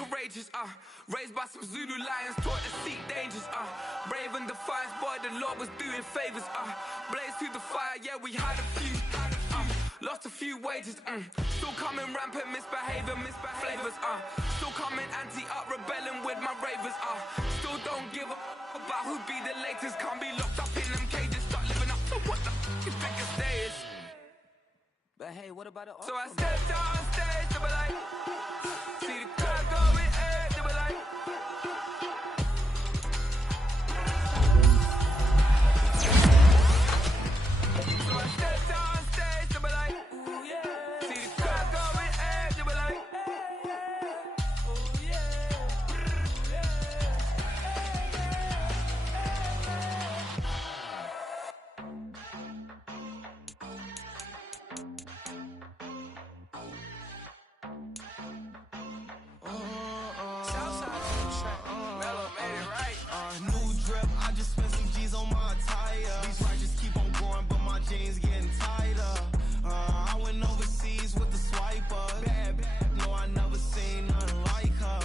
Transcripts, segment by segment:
courageous, raised by some Zulu lions, taught to seek dangers, brave and defiant, boy, the Lord was doing favors, blaze through the fire, yeah, we had a few, lost a few wages, still coming rampant, misbehavior, flavors, still coming anti-up, rebelling with my ravers, still don't give a about who be the latest, can't be locked up in them cages, start living up to what the you think a stay is. But hey, what about the So I stepped out on stage, they were like, see the crowd going air, they were like, so I stepped out on stage, they were like, ooh yeah, see the crowd going air, they were like, ooh yeah, new drip, I just spent some G's on my attire. These righteous keep on going, but my jeans getting tighter. I went overseas with the swiper. Bad, no, I never seen nothing like her.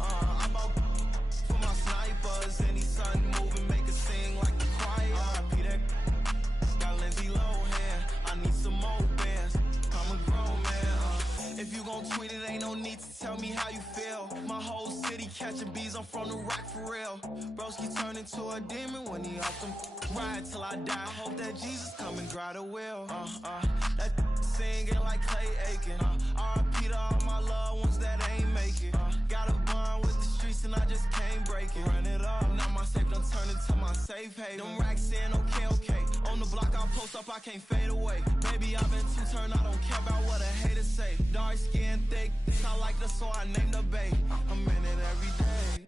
I'm out for my snipers. Any son moving, make it sing like the choir. Peter got Lindsay Lohan. I need some more bands. I'm a grown man. If you gon' tweet it, ain't no need to tell me how you feel. My whole city catching bees, I'm from the rock for real. Broski turned into a demon when he off them. Ride till I die, hope that Jesus come and grab the wheel. That singing like Clay Aiken. R.I.P. to all my loved ones that ain't make it. Got a bond with the streets and I just can't break it. Run it up, now my safe done turn into my safe haven. Them racks in, okay. On the block I post up, I can't fade away. Baby, I've been too turned, I don't care about what a hater say. Dark skin, thick, I like the so I named the bay. I'm in it every day.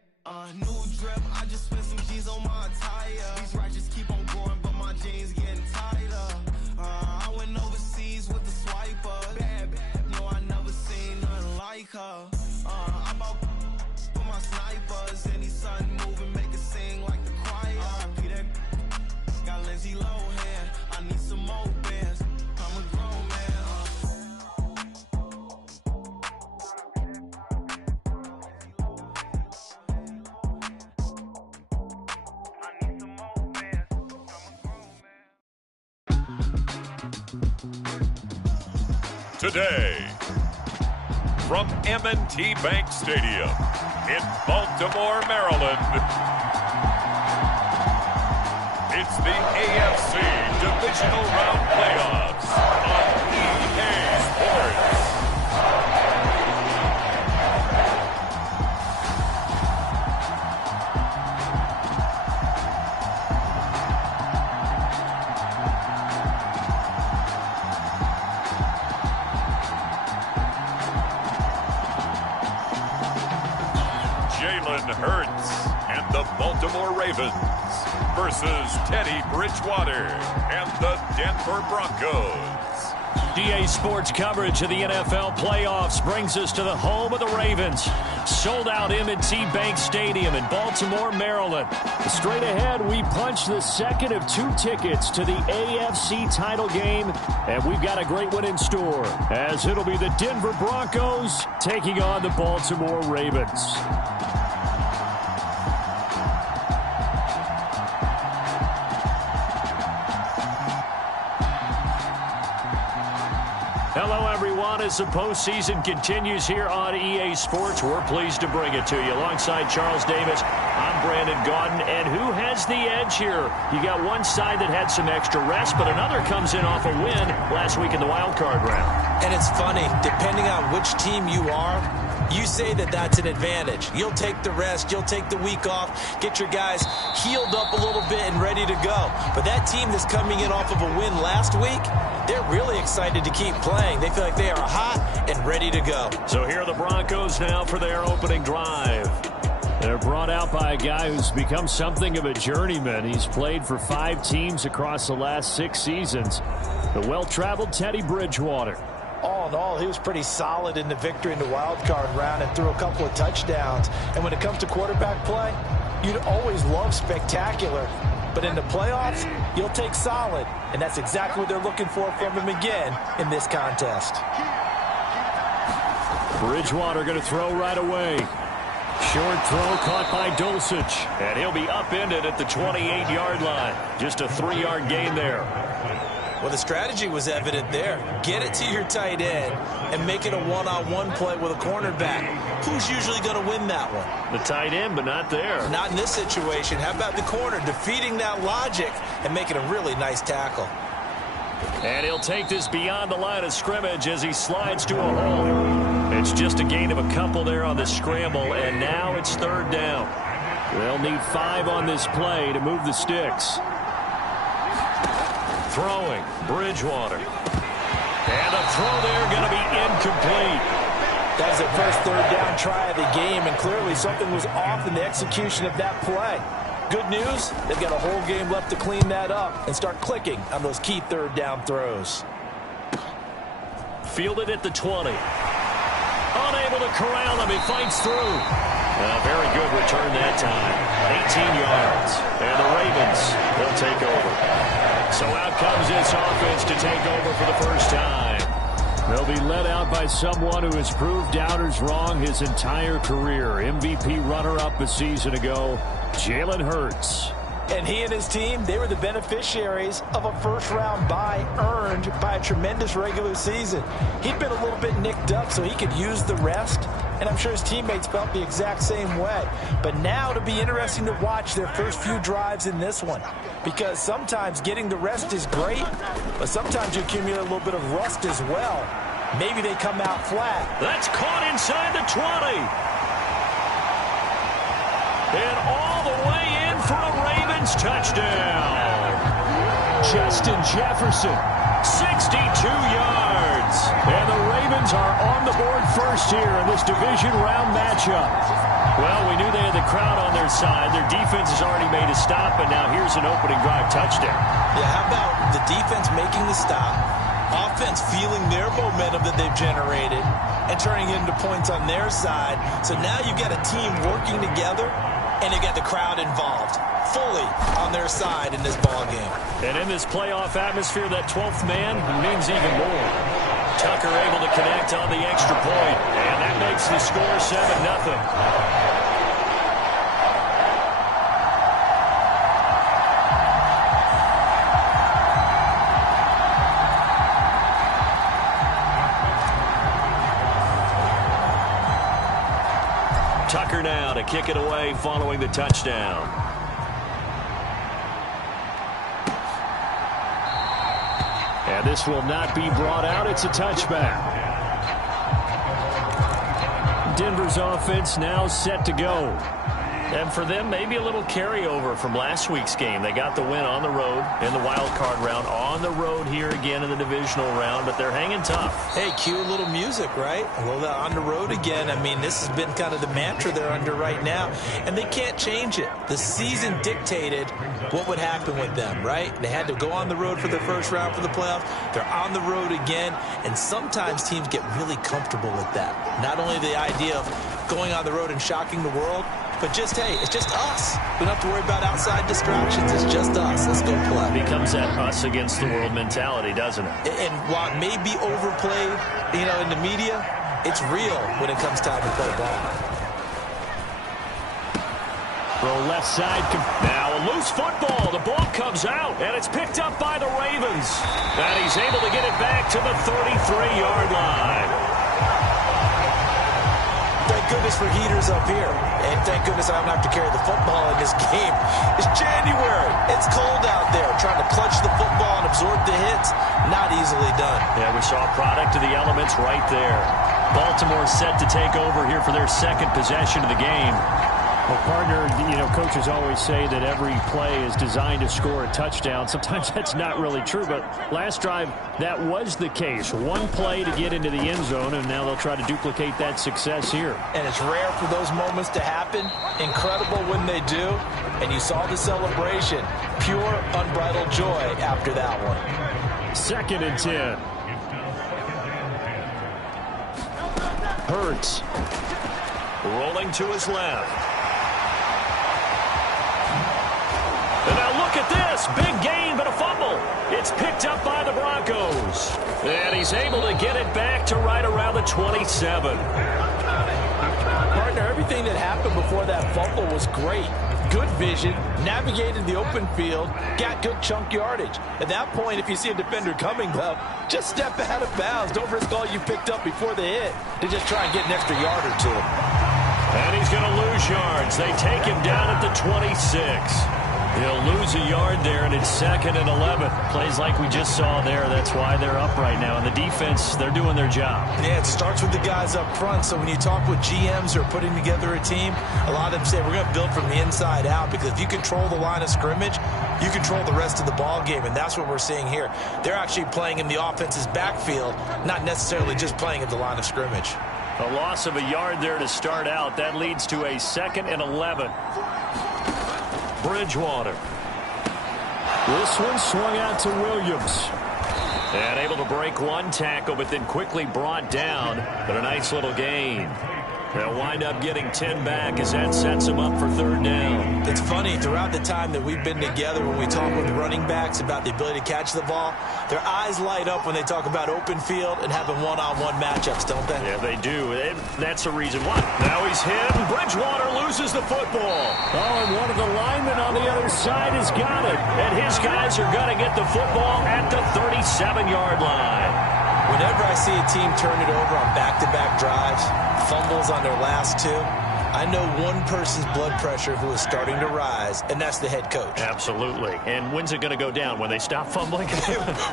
New drip, I just spent some G's on my attire. These righteous keep on going, but my jeans getting tighter. I went overseas with the swiper. Bad, no, I never seen nothing like her. I'm out for my snipers. Any son moving, make it sing like the choir. Peter got Lindsay Lohan. I need some more bands. I'm a grown man. Today, from M&T Bank Stadium in Baltimore, Maryland, it's the AFC Divisional Round Playoffs on EA Sports. Hurts and the Baltimore Ravens versus Teddy Bridgewater and the Denver Broncos. EA Sports coverage of the NFL playoffs brings us to the home of the Ravens. Sold out M&T Bank Stadium in Baltimore, Maryland. Straight ahead, we punch the second of two tickets to the AFC title game, and we've got a great one in store, as it'll be the Denver Broncos taking on the Baltimore Ravens. Hello, everyone. As the postseason continues here on EA Sports, we're pleased to bring it to you. Alongside Charles Davis, I'm Brandon Gaudin. And who has the edge here? You got one side that had some extra rest, but another comes in off a win last week in the wild card round. And it's funny, depending on which team you are, you say that that's an advantage. You'll take the rest, you'll take the week off, get your guys healed up a little bit and ready to go. But that team that's coming in off of a win last week, they're really excited to keep playing. They feel like they are hot and ready to go. So here are the Broncos now for their opening drive. They're brought out by a guy who's become something of a journeyman. He's played for 5 teams across the last 6 seasons. The well-traveled Teddy Bridgewater. All in all, he was pretty solid in the victory in the wild card round and threw a couple of touchdowns. And when it comes to quarterback play, you'd always love spectacular. But in the playoffs, you'll take solid. And that's exactly what they're looking for from him again in this contest. Bridgewater going to throw right away. Short throw caught by Dulcich. And he'll be upended at the 28-yard line. Just a 3-yard gain there. Well, the strategy was evident there. Get it to your tight end and make it a one-on-one play with a cornerback. Who's usually going to win that one? The tight end, but not there. Not in this situation. How about the corner defeating that logic and making a really nice tackle? And he'll take this beyond the line of scrimmage as he slides to a hole. It's just a gain of a couple there on the scramble, and now it's 3rd down. They'll need 5 on this play to move the sticks. Throwing, Bridgewater. And a throw there going to be incomplete. That was their first 3rd down try of the game, and clearly something was off in the execution of that play. Good news, they've got a whole game left to clean that up and start clicking on those key 3rd down throws. Fielded at the 20. Unable to corral him. He fights through. Very good return that time. 18 yards. And the Ravens will take over. So out comes this offense to take over for the first time. They'll be led out by someone who has proved doubters wrong his entire career. MVP runner-up a season ago, Jalen Hurts. And he and his team, they were the beneficiaries of a first-round bye earned by a tremendous regular season. He'd been a little bit nicked up, so he could use the rest. And I'm sure his teammates felt the exact same way. But now it'll be interesting to watch their first few drives in this one. Because sometimes getting the rest is great, but sometimes you accumulate a little bit of rust as well. Maybe they come out flat. That's caught inside the 20. And all the way in for a Ravens touchdown. Justin Jefferson, 62 yards. And the Ravens are on the board first here in this division round matchup. Well, we knew they had the crowd on their side. Their defense has already made a stop, and now here's an opening drive touchdown. Yeah, how about the defense making the stop, offense feeling their momentum that they've generated, and turning it into points on their side. So now you've got a team working together, and you got the crowd involved fully on their side in this ball game. And in this playoff atmosphere, that 12th man means even more. Tucker able to connect on the extra point, and that makes the score 7-0. Tucker now to kick it away following the touchdown. And this will not be brought out. It's a touchback. Denver's offense now set to go. And for them, maybe a little carryover from last week's game. They got the win on the road in the wild card round, on the road here again in the divisional round, but they're hanging tough. Hey, cue a little music, right? A little on the road again. I mean, this has been kind of the mantra they're under right now, and they can't change it. The season dictated what would happen with them, right? They had to go on the road for the first round for the playoffs. They're on the road again, and sometimes teams get really comfortable with that. Not only the idea of going on the road and shocking the world, but just, hey, it's just us. We don't have to worry about outside distractions. It's just us. Let's go play. It becomes that us against the world mentality, doesn't it? And while it may be overplayed, you know, in the media, it's real when it comes time to play ball. Throw left side. Now a loose football. The ball comes out, and it's picked up by the Ravens. And he's able to get it back to the 33-yard line. Thank goodness for heaters up here. And thank goodness I don't have to carry the football in this game. It's January. It's cold out there. Trying to clutch the football and absorb the hits, not easily done. Yeah, we saw a product of the elements right there. Baltimore set to take over here for their second possession of the game. Well, partner, you know, coaches always say that every play is designed to score a touchdown. Sometimes that's not really true, but last drive, that was the case. One play to get into the end zone, and now they'll try to duplicate that success here. And it's rare for those moments to happen. Incredible when they do. And you saw the celebration. Pure, unbridled joy after that one. 2nd and 10. Hurts. Rolling to his left. And now look at this. Big gain, but a fumble. It's picked up by the Broncos. And he's able to get it back to right around the 27. Partner, everything everything that happened before that fumble was great. Good vision, navigated the open field, got good chunk yardage. At that point, if you see a defender coming, though, just step out of bounds. Don't risk all you picked up before the hit to just try and get an extra yard or two. And he's going to lose yards. They take him down at the 26. He'll lose a yard there, and it's 2nd and 11. Plays like we just saw there. That's why they're up right now. And the defense, they're doing their job. Yeah, it starts with the guys up front. So when you talk with GMs who are putting together a team, a lot of them say we're going to build from the inside out, because if you control the line of scrimmage, you control the rest of the ball game, and that's what we're seeing here. They're actually playing in the offense's backfield, not necessarily just playing at the line of scrimmage. A loss of a yard there to start out. That leads to a 2nd and 11. Bridgewater. This one swung out to Williams. And able to break one tackle, but then quickly brought down. But a nice little gain. They'll wind up getting 10 back as that sets them up for 3rd down. It's funny, throughout the time that we've been together, when we talk with running backs about the ability to catch the ball, their eyes light up when they talk about open field and having one-on-one matchups, don't they? Yeah, they do. And that's the reason why. Now he's hit, and Bridgewater loses the football. Oh, and one of the linemen on the other side has got it. And his guys are going to get the football at the 37-yard line. Whenever I see a team turn it over on back-to-back drives, fumbles on their last two, I know one person's blood pressure who is starting to rise, and that's the head coach. Absolutely. And when's it going to go down? When they stop fumbling?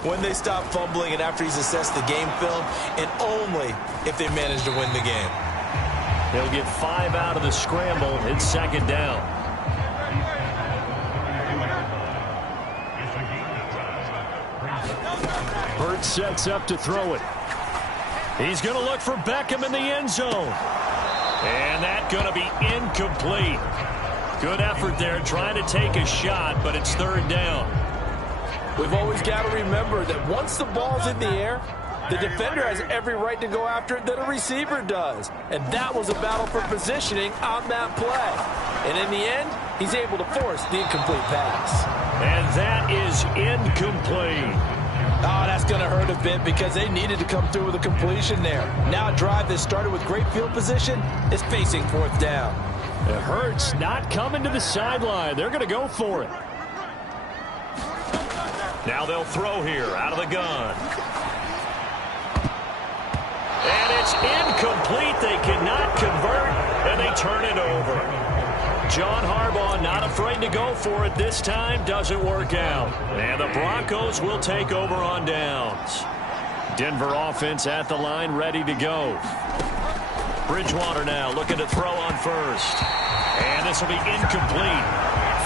When they stop fumbling and after he's assessed the game film, and only if they manage to win the game. He'll get 5 out of the scramble. It's 2nd down. Burt sets up to throw it. He's going to look for Beckham in the end zone. And that's going to be incomplete. Good effort there trying to take a shot, but it's 3rd down. We've always got to remember that once the ball's in the air, the defender has every right to go after it that a receiver does. And that was a battle for positioning on that play. And in the end, he's able to force the incomplete pass. And that is incomplete. Oh, that's going to hurt a bit because they needed to come through with a completion there. Now a drive that started with great field position is facing 4th down. It hurts not coming to the sideline. They're going to go for it. Now they'll throw here out of the gun. And it's incomplete. They cannot convert, and they turn it over. John Harbaugh not afraid to go for it this time. Doesn't work out. And the Broncos will take over on downs. Denver offense at the line, ready to go. Bridgewater now looking to throw on first. And this will be incomplete.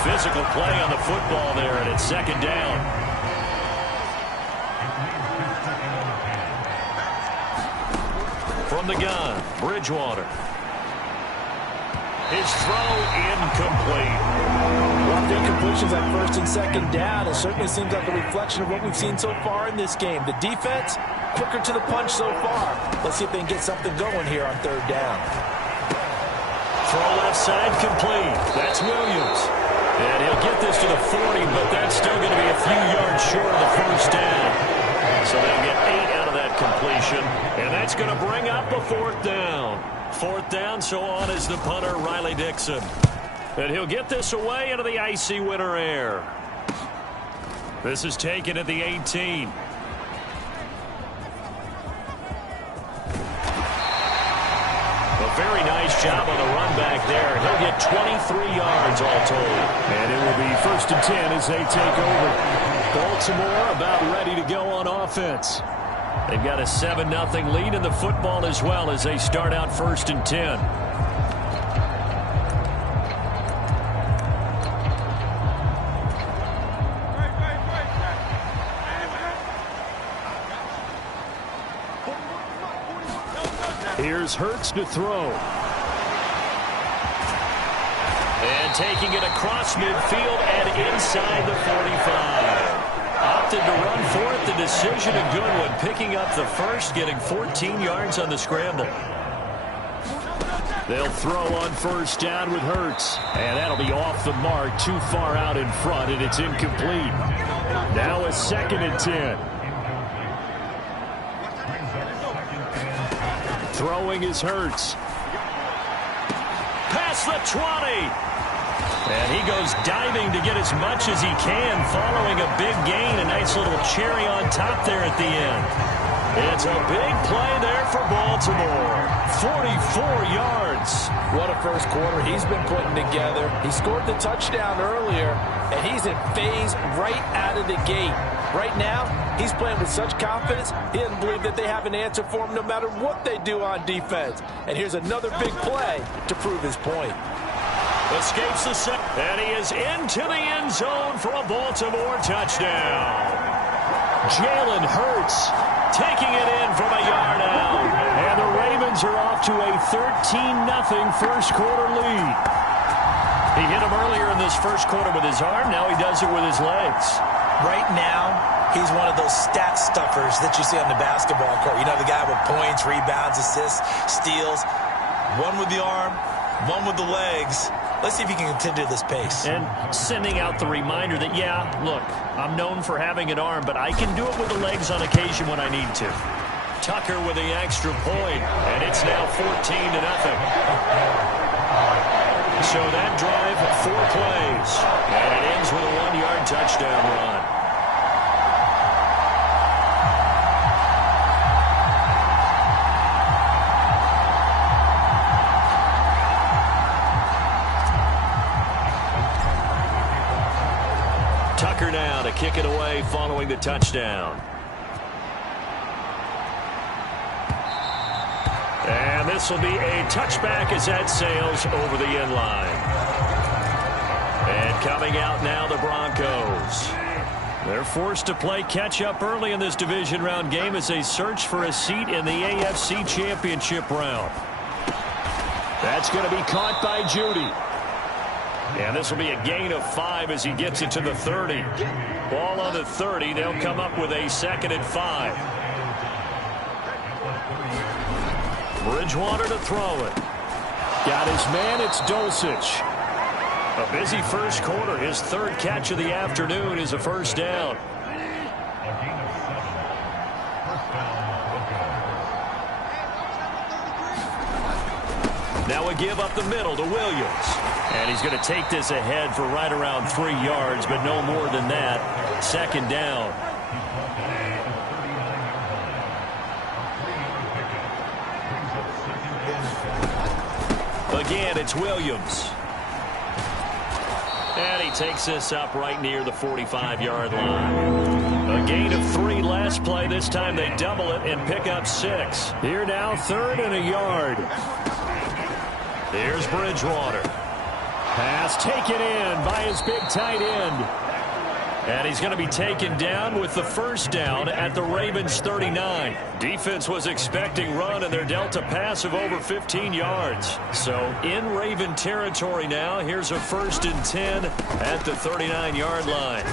Physical play on the football there, and it's 2nd down. From the gun, Bridgewater. His throw incomplete. Well, the incompletions at 1st and 2nd down. It certainly seems like a reflection of what we've seen so far in this game. The defense, quicker to the punch so far. Let's see if they can get something going here on 3rd down. Throw left side complete. That's Williams. And he'll get this to the 40, but that's still going to be a few yards short of the 1st down. So they'll get 8 out of that completion. And that's going to bring up a 4th down. 4th down, so on is the punter, Riley Dixon. And he'll get this away into the icy winter air. This is taken at the 18. A very nice job on the run back there. He'll get 23 yards all told. And it will be 1st and 10 as they take over. Baltimore about ready to go on offense. They've got a 7-0 lead in the football as well as they start out 1st and 10. Here's Hurts to throw. And taking it across midfield and inside the 45. Opted to run for it. The decision a good one. Picking up the first, getting 14 yards on the scramble. They'll throw on 1st down with Hurts. And that'll be off the mark, too far out in front, and it's incomplete. Now a 2nd and 10. Throwing is Hurts. Across the 20. And he goes diving to get as much as he can following a big gain. A nice little cherry on top there at the end. It's a big play there for Baltimore. 44 yards. What a first quarter he's been putting together. He scored the touchdown earlier, and he's in phase right out of the gate. Right now, he's playing with such confidence, he doesn't believe that they have an answer for him no matter what they do on defense. And here's another big play to prove his point. Escapes the set, and he is into the end zone for a Baltimore touchdown. Jalen Hurts taking it in from a yard out. And the Ravens are off to a 13-0 first quarter lead. He hit him earlier in this first quarter with his arm. Now he does it with his legs. Right now, he's one of those stat stuffers that you see on the basketball court. You know, the guy with points, rebounds, assists, steals. One with the arm, one with the legs. Let's see if he can continue this pace. And sending out the reminder that, yeah, look, I'm known for having an arm, but I can do it with the legs on occasion when I need to. Tucker with the extra point, and it's now 14-0. So that drive, 4 plays, and it ends with a 1-yard touchdown run. Tucker now to kick it away following the touchdown. And this will be a touchback as that sails over the end line. And coming out now, the Broncos. They're forced to play catch-up early in this division round game as they search for a seat in the AFC Championship round. That's going to be caught by Judy. And this will be a gain of 5 as he gets it to the 30. Ball on the 30. They'll come up with a 2nd and 5. Bridgewater to throw it. Got his man. It's Dulcich. A busy first quarter. His 3rd catch of the afternoon is a first down. Now a give up the middle to Williams. And he's going to take this ahead for right around 3 yards, but no more than that. 2nd down. Again, it's Williams. And he takes this up right near the 45-yard line. A gain of 3 last play. This time they double it and pick up 6. Here now, 3rd and a yard. There's Bridgewater. Pass taken in by his big tight end. And he's going to be taken down with the first down at the Ravens 39. Defense was expecting run, and they're dealt a pass of over 15 yards. So in Raven territory now. Here's a 1st and 10 at the 39-yard line.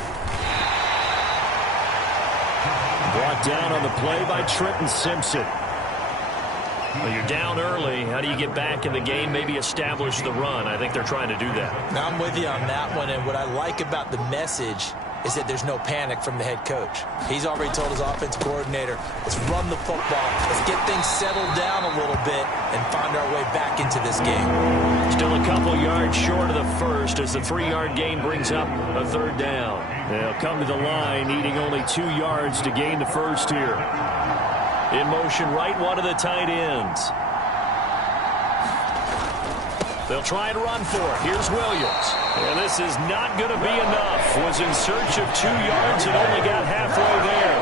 Brought down on the play by Trenton Simpson. Well, you're down early. How do you get back in the game, maybe establish the run? I think they're trying to do that. Now, I'm with you on that one, and what I like about the message is that there's no panic from the head coach. He's already told his offensive coordinator, let's run the football, let's get things settled down a little bit and find our way back into this game. Still a couple yards short of the first as the 3-yard gain brings up a 3rd down. They'll come to the line, needing only 2 yards to gain the first here. In motion, right one of the tight ends. They'll try and run for it. Here's Williams. And this is not going to be enough. Was in search of 2 yards and only got halfway there.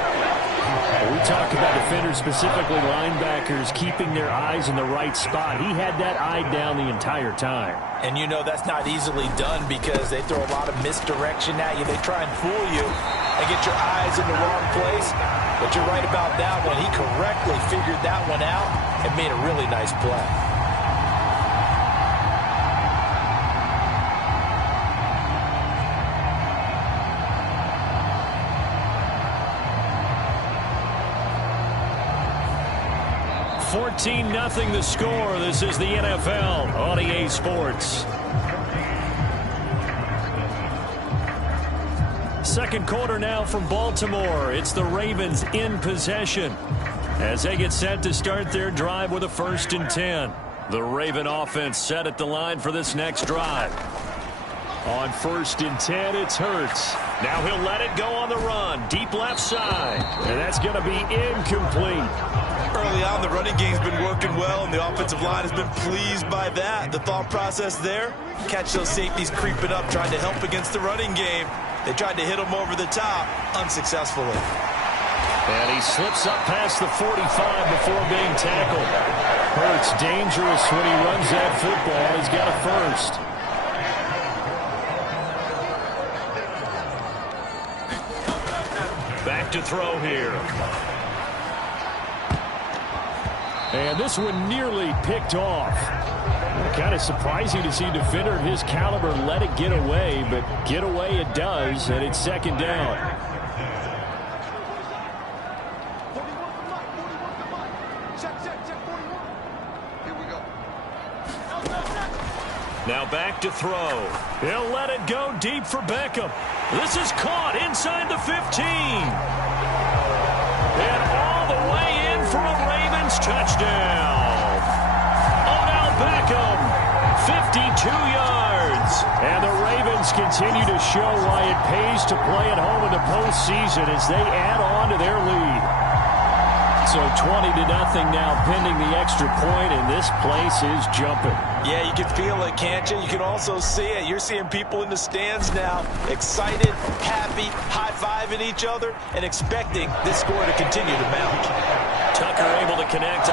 We talk about defenders, specifically linebackers, keeping their eyes in the right spot. He had that eye down the entire time. And you know that's not easily done because they throw a lot of misdirection at you. They try and fool you and get your eyes in the wrong place. But you're right about that one. He correctly figured that one out and made a really nice play. Nothing the score. This is the NFL on EA Sports. 2nd quarter now from Baltimore. It's the Ravens in possession as they get set to start their drive with a 1st and 10. The Raven offense set at the line for this next drive. On 1st and 10, it's Hurts. Now he'll let it go on the run. Deep left side. And that's going to be incomplete. Early on, the running game's been working well, and the offensive line has been pleased by that. The thought process there, catch those safeties creeping up, trying to help against the running game. They tried to hit him over the top, unsuccessfully. And he slips up past the 45 before being tackled. Hurts dangerous when he runs that football. He's got a first. Back to throw here. And this one nearly picked off. Kind of surprising to see a defender of his caliber let it get away, but get away it does, and it's 2nd down. Now back to throw. He'll let it go deep for Beckham. This is caught inside the 15. And all the way in for a Ravens touchdown. Odell Beckham, 52 yards. And the Ravens continue to show why it pays to play at home in the postseason as they add on to their lead. So 20-0 now pending the extra point, and this place is jumping. Yeah, you can feel it, can't you? You can also see it. You're seeing people in the stands now, excited, happy, high-fiving each other, and expecting this score to continue to mount. Tucker able to connect.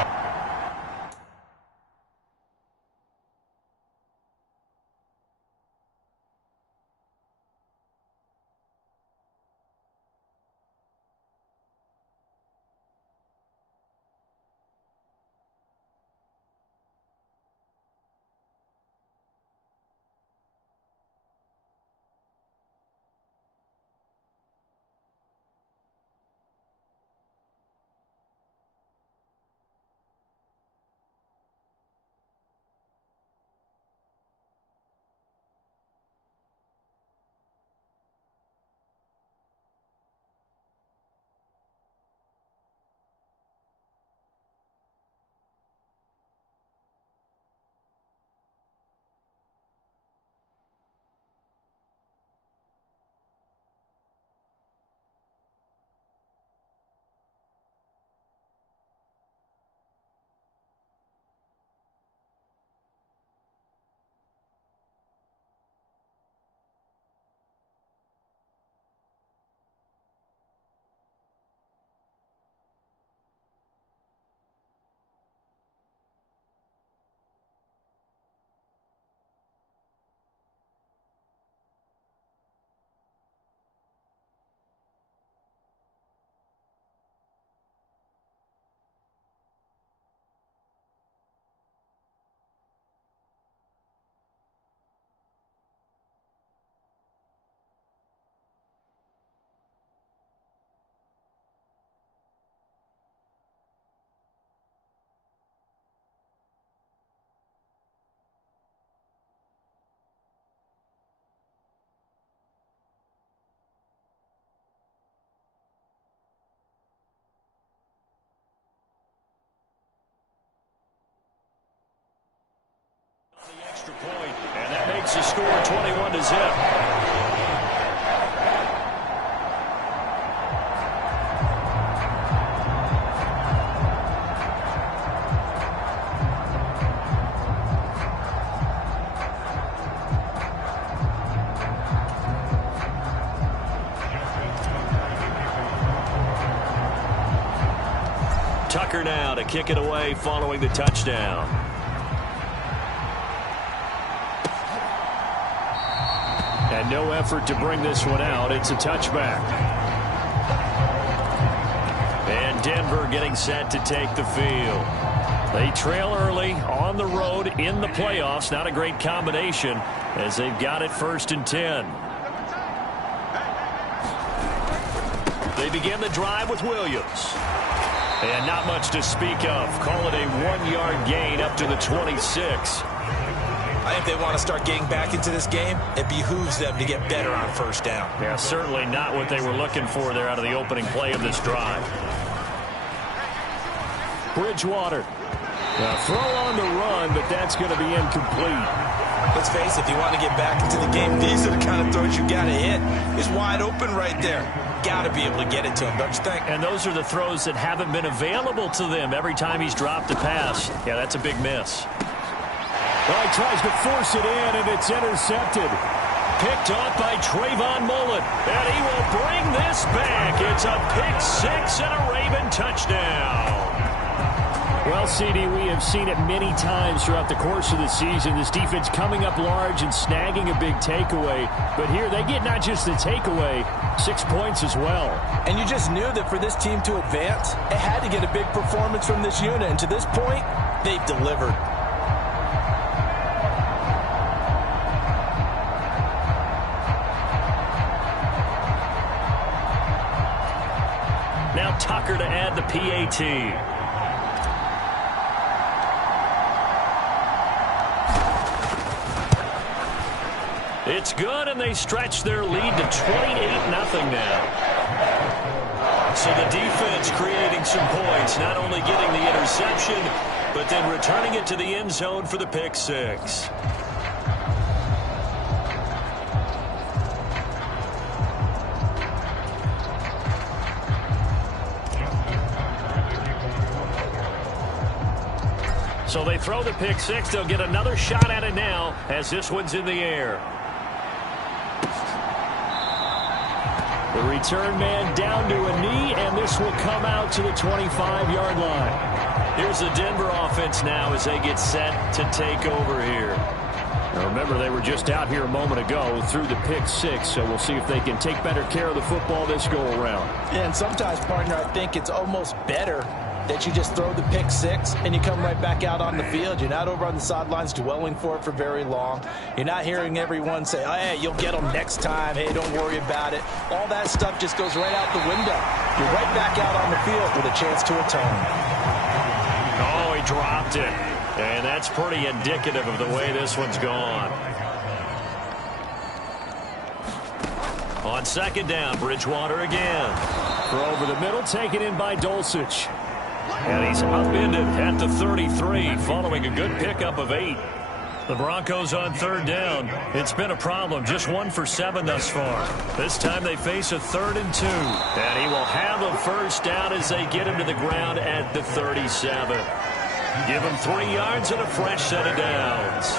The extra point, and that makes the score 21-0. Tucker now to kick it away following the touchdown. And no effort to bring this one out. It's a touchback. And Denver getting set to take the field. They trail early on the road in the playoffs. Not a great combination as they've got it 1st and 10. They begin the drive with Williams. And not much to speak of. Call it a 1-yard gain up to the 26. I think they want to start getting back into this game. It behooves them to get better on 1st down. Yeah, certainly not what they were looking for there out of the opening play of this drive. Bridgewater. Throw on the run, but that's going to be incomplete. Let's face it, if you want to get back into the game, these are the kind of throws you got to hit. He's wide open right there. Got to be able to get it to him, don't you think? And those are the throws that haven't been available to them every time he's dropped a pass. Yeah, that's a big miss. Well, he tries to force it in, and it's intercepted. Picked off by Trayvon Mullen, and he will bring this back. It's a pick six and a Raven touchdown. Well, CD, we have seen it many times throughout the course of the season. This defense coming up large and snagging a big takeaway. But here they get not just the takeaway, 6 points as well. And you just knew that for this team to advance, it had to get a big performance from this unit. And to this point, they've delivered. Now Tucker to add the PAT. It's good, and they stretch their lead to 28-0 now. So the defense creating some points, not only getting the interception, but then returning it to the end zone for the pick six. So they throw the pick six. They'll get another shot at it now as this one's in the air. The return man down to a knee, and this will come out to the 25-yard line. Here's the Denver offense now as they get set to take over here. Now remember, they were just out here a moment ago through the pick six, so we'll see if they can take better care of the football this go-around. And sometimes, partner, I think it's almost better that you just throw the pick six and you come right back out on the field. You're not over on the sidelines dwelling for it for very long. You're not hearing everyone say, oh, hey, you'll get them next time. Hey, don't worry about it. All that stuff just goes right out the window. You're right back out on the field with a chance to atone. Oh, he dropped it. And that's pretty indicative of the way this one's gone. On second down, Bridgewater again. Throw over the middle, taken in by Dulcich. And he's upended at the 33, following a good pickup of 8. The Broncos on third down. It's been a problem. Just 1 for 7 thus far. This time they face a 3rd and 2. And he will have a first down as they get him to the ground at the 37. Give him 3 yards and a fresh set of downs.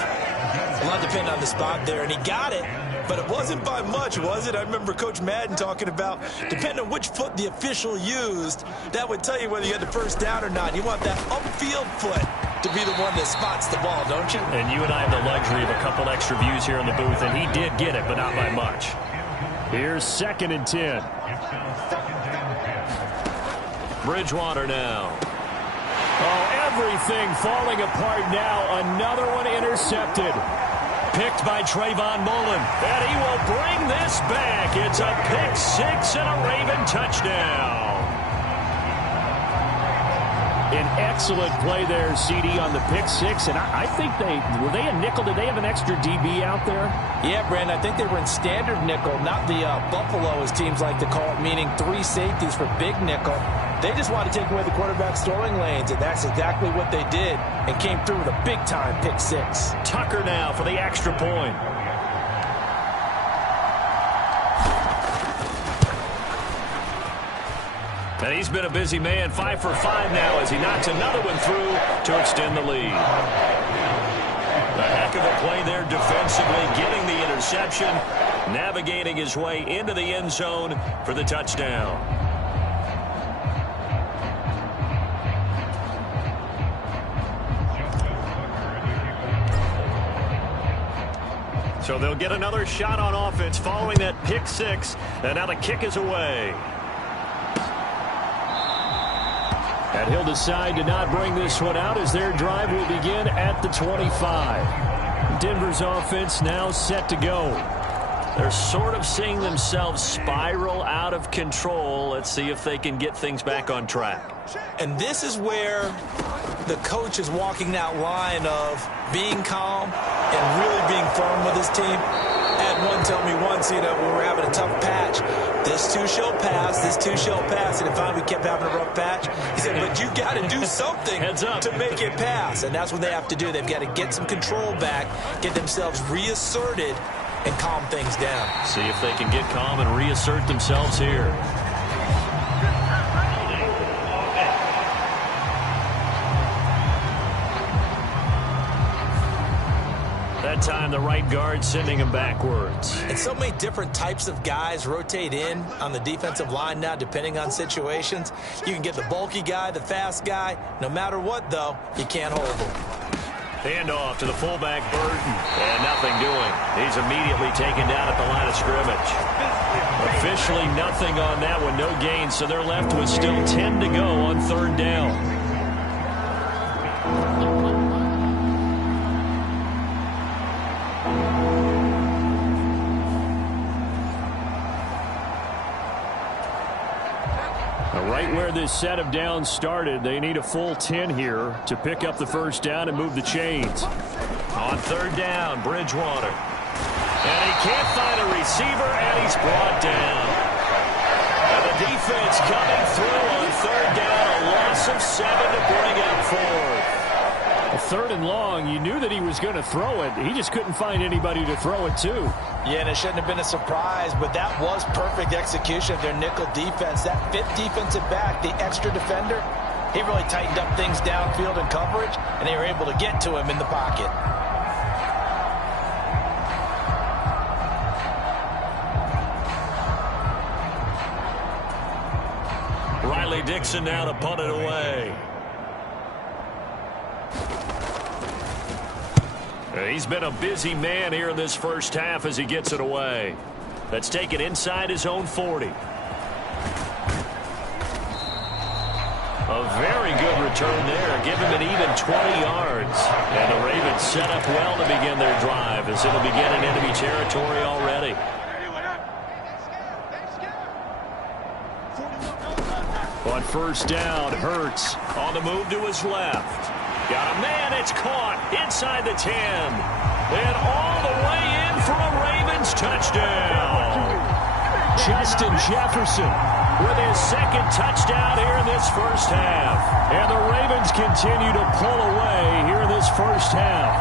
A lot depending on the spot there, and he got it. But it wasn't by much, was it? I remember Coach Madden talking about, depending on which foot the official used, that would tell you whether you had the first down or not. You want that upfield foot to be the one that spots the ball, don't you? And you and I have the luxury of a couple extra views here in the booth, and he did get it, but not by much. Here's 2nd and 10. Bridgewater now. Oh, everything falling apart now. Another one intercepted. Picked by Trayvon Mullen, and he will bring this back. It's a pick six and a Raven touchdown. An excellent play there, CD, on the pick six, and I think were they a nickel? Did they have an extra DB out there? Yeah, Brandon, I think they were in standard nickel, not the Buffalo, as teams like to call it, meaning 3 safeties for big nickel. They just wanted to take away the quarterback's throwing lanes, and that's exactly what they did, and came through with a big-time pick six. Tucker now for the extra point. And he's been a busy man, 5 for 5 now as he knocks another one through to extend the lead. A heck of a play there defensively, getting the interception, navigating his way into the end zone for the touchdown. So they'll get another shot on offense following that pick six, and now the kick is away. And he'll decide to not bring this one out as their drive will begin at the 25. Denver's offense now set to go. They're sort of seeing themselves spiral out of control. Let's see if they can get things back on track. And this is where the coach is walking that line of being calm and really being firm with his team. At Someone told me once, when we're having a tough patch, this too shall pass, this too shall pass. And if finally we kept having a rough patch, he said, but you got to do something to make it pass. And that's what they have to do. They've got to get some control back, get themselves reasserted, and calm things down. See if they can get calm and reassert themselves here. That time the right guard sending him backwards. And so many different types of guys rotate in on the defensive line now, depending on situations. You can get the bulky guy, the fast guy. No matter what, though, you can't hold them. Handoff to the fullback, Burton. And nothing doing. He's immediately taken down at the line of scrimmage. Officially nothing on that one, no gain. So they're left with still 10 to go on third down. Right where this set of downs started, they need a full 10 here to pick up the first down and move the chains. On third down, Bridgewater. And he can't find a receiver, and he's brought down. And the defense coming through on third down, a loss of 7 to bring up fourth. A third and long, you knew that he was going to throw it. He just couldn't find anybody to throw it to. Yeah, and it shouldn't have been a surprise, but that was perfect execution of their nickel defense. That fifth defensive back, the extra defender, he really tightened up things downfield in coverage, and they were able to get to him in the pocket. Riley Dixon now to punt it away. He's been a busy man here in this first half as he gets it away. That's taken inside his own 40. A very good return there. Give him an even 20 yards. And the Ravens set up well to begin their drive as it'll begin in enemy territory already. On first down, Hurts on the move to his left. Got a man, it's caught inside the 10. And all the way in for a Ravens touchdown. Justin Jefferson with his second touchdown here in this first half. And the Ravens continue to pull away here in this first half.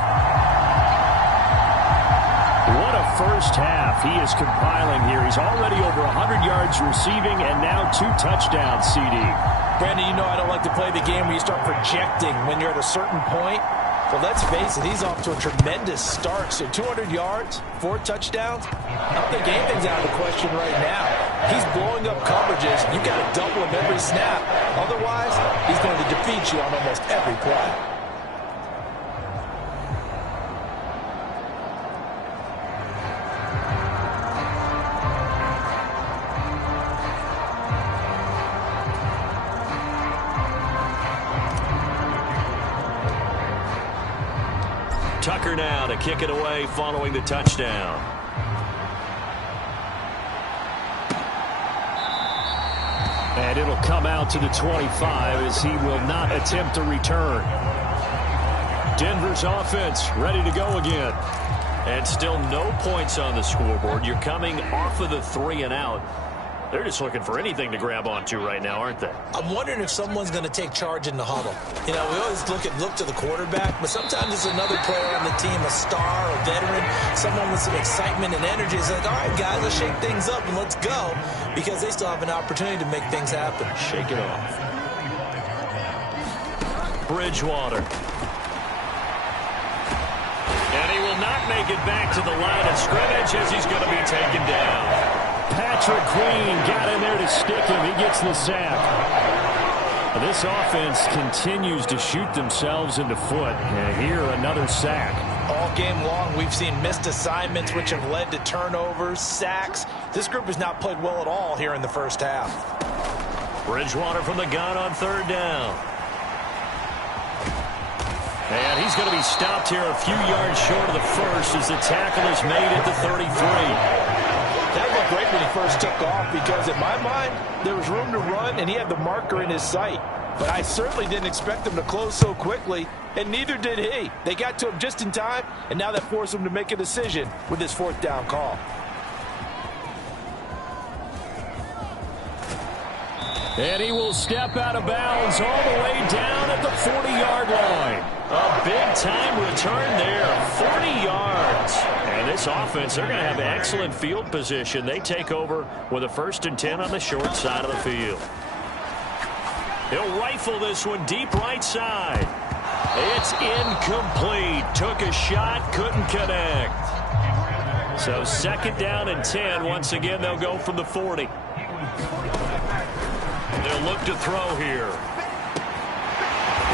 What a first half he is compiling here. He's already over 100 yards receiving and now 2 touchdowns, CD. Brandon, you know I don't like to play the game where you start projecting when you're at a certain point. But let's face it, he's off to a tremendous start. So 200 yards, 4 touchdowns. I don't think anything's out of the question right now. He's blowing up coverages. You got to double him every snap. Otherwise, he's going to defeat you on almost every play. Tucker now to kick it away following the touchdown. And it'll come out to the 25 as he will not attempt a return. Denver's offense ready to go again. And still no points on the scoreboard. You're coming off of the 3 and out. They're just looking for anything to grab onto right now, aren't they? I'm wondering if someone's going to take charge in the huddle. You know, we always look to the quarterback, but sometimes it's another player on the team, a star, a veteran, someone with some excitement and energy. It's like, all right, guys, let's shake things up and let's go, because they still have an opportunity to make things happen. Shake it off. Bridgewater. And he will not make it back to the line of scrimmage as he's going to be taken down. Patrick Queen got in there to stick him. He gets the sack. This offense continues to shoot themselves in the foot. And here, another sack. All game long, we've seen missed assignments, which have led to turnovers, sacks. This group has not played well at all here in the first half. Bridgewater from the gun on third down. And he's going to be stopped here a few yards short of the first as the tackle is made at the 33. That looked great when he first took off because, in my mind, there was room to run, and he had the marker in his sight. but I certainly didn't expect them to close so quickly, and neither did he. They got to him just in time, and now that forced him to make a decision with his 4th down call. And he will step out of bounds all the way down at the 40-yard line. A big-time return there, 40 yards. And this offense, they're going to have excellent field position. They take over with a 1st and 10 on the short side of the field. He'll rifle this one deep right side. It's incomplete. Took a shot, couldn't connect. So 2nd down and 10. Once again, they'll go from the 40. They'll look to throw here.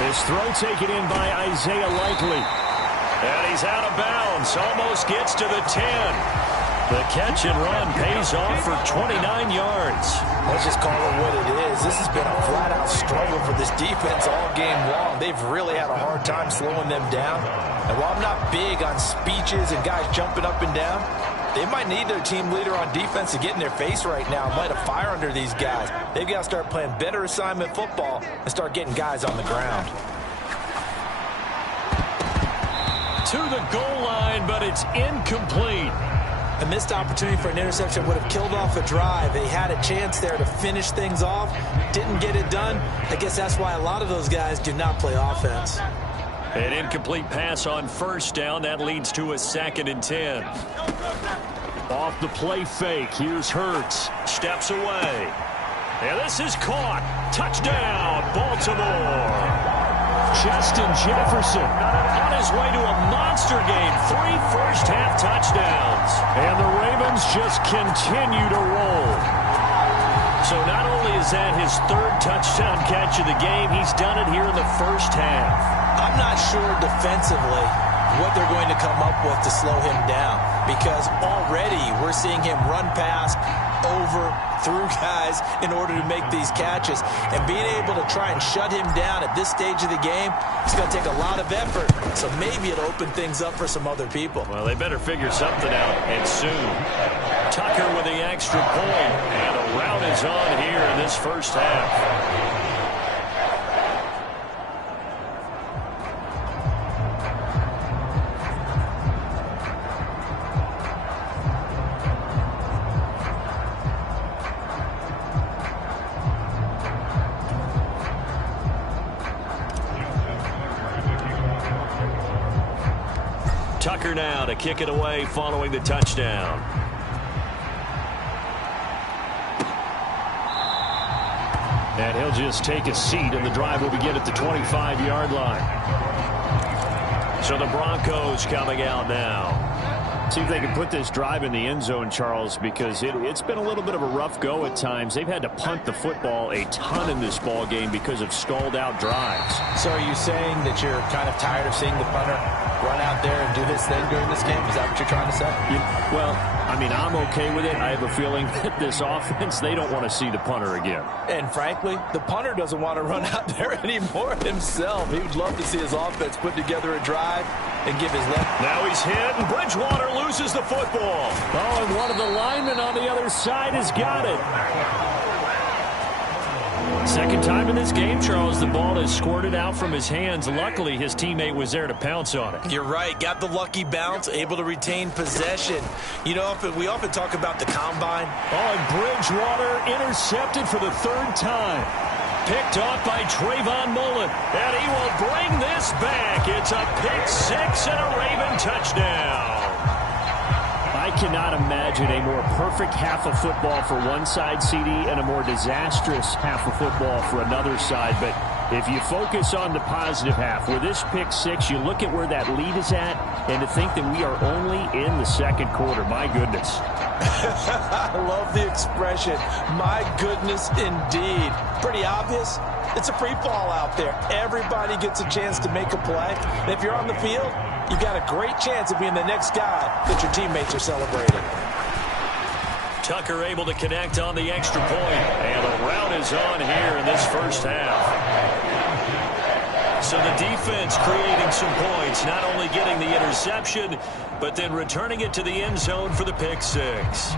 This throw taken in by Isaiah Likely. And he's out of bounds. Almost gets to the 10. The catch and run pays off for 29 yards. Let's just call it what it is. This has been a flat-out struggle for this defense all game long. They've really had a hard time slowing them down. And while I'm not big on speeches and guys jumping up and down, they might need their team leader on defense to get in their face right now and light a fire under these guys. They've got to start playing better assignment football and start getting guys on the ground. To the goal line, but it's incomplete. A missed opportunity for an interception would have killed off a drive. They had a chance there to finish things off. Didn't get it done. I guess that's why a lot of those guys do not play offense. An incomplete pass on 1st down. That leads to a 2nd and 10. Off the play fake. Here's Hurts. Steps away. And this is caught. Touchdown, Baltimore. Justin Jefferson on his way to a monster game. 3 first-half touchdowns. And the Ravens just continue to roll. So not only is that his 3rd touchdown catch of the game, he's done it here in the 1st half. I'm not sure defensively what they're going to come up with to slow him down, because already we're seeing him run past, over, through guys in order to make these catches. And being able to try and shut him down at this stage of the game, it's going to take a lot of effort. So maybe it'll open things up for some other people. Well, they better figure something out, and soon. Tucker with the extra point, and a rout is on here in this 1st half. Tucker now to kick it away following the touchdown. And he'll just take a seat, and the drive will begin at the 25-yard line. So the Broncos coming out now. See if they can put this drive in the end zone, Charles, because it's been a little bit of a rough go at times. They've had to punt the football a ton in this ball game because of stalled-out drives. So are you saying that you're kind of tired of seeing the punter run out there and do his thing during this game? Is that what you're trying to say? Well, I mean, I'm okay with it. I have a feeling that this offense, they don't want to see the punter again. And frankly, the punter doesn't want to run out there anymore himself. He would love to see his offense put together a drive and give his left. Now he's hit, and Bridgewater loses the football. Oh, and one of the linemen on the other side has got it. Second time in this game, Charles, the ball is squirted out from his hands. Luckily, his teammate was there to pounce on it. You're right. Got the lucky bounce, able to retain possession. You know, we often talk about the combine. Oh, and Bridgewater intercepted for the 3rd time. Picked off by Trayvon Mullen. And he will bring this back. It's a pick 6 and a Raven touchdown. I cannot imagine a more perfect half of football for one side, CD, and a more disastrous half of football for another side. But if you focus on the positive half, with this pick 6, you look at where that lead is at, and to think that we are only in the 2nd quarter. My goodness. I love the expression. My goodness, indeed. Pretty obvious. It's a free fall out there. Everybody gets a chance to make a play. And if you're on the field, you've got a great chance of being the next guy that your teammates are celebrating. Tucker able to connect on the extra point. And the route is on here in this 1st half. So the defense creating some points, not only getting the interception, but then returning it to the end zone for the pick 6.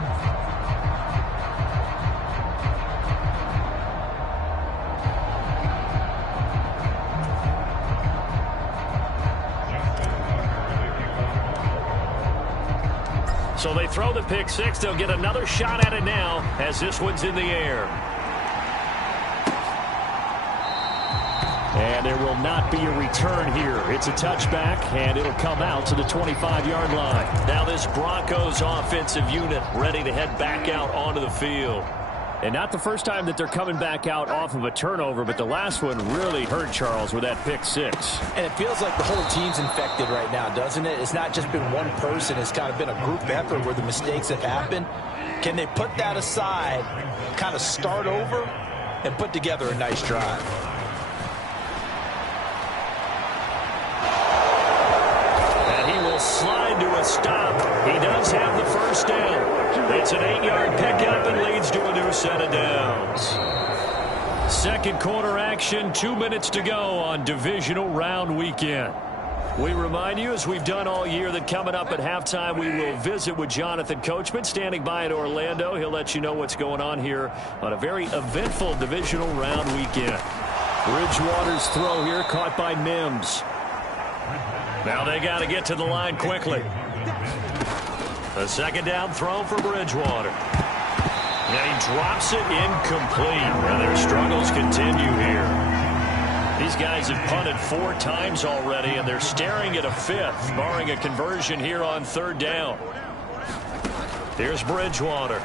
So they throw the pick six. They'll get another shot at it now as this one's in the air. And there will not be a return here. It's a touchback, and it'll come out to the 25-yard line. Now this Broncos offensive unit ready to head back out onto the field. And not the first time that they're coming back out off of a turnover, but the last one really hurt Charles with that pick six. And it feels like the whole team's infected right now, doesn't it? It's not just been one person. It's kind of been a group effort where the mistakes have happened. Can they put that aside, kind of start over, and put together a nice drive? Slide to a stop. He does have the first down. It's an 8-yard pickup and leads to a new set of downs. Second quarter action, 2 minutes to go on divisional round weekend. We remind you, as we've done all year, that coming up at halftime, we will visit with Jonathan Kohlman standing by in Orlando. He'll let you know what's going on here on a very eventful divisional round weekend. Bridgewater's throw here caught by Mims. Now they got to get to the line quickly. A second down throw for Bridgewater. And he drops it incomplete. And their struggles continue here. These guys have punted 4 times already, and they're staring at a 5th, barring a conversion here on 3rd down. Here's Bridgewater.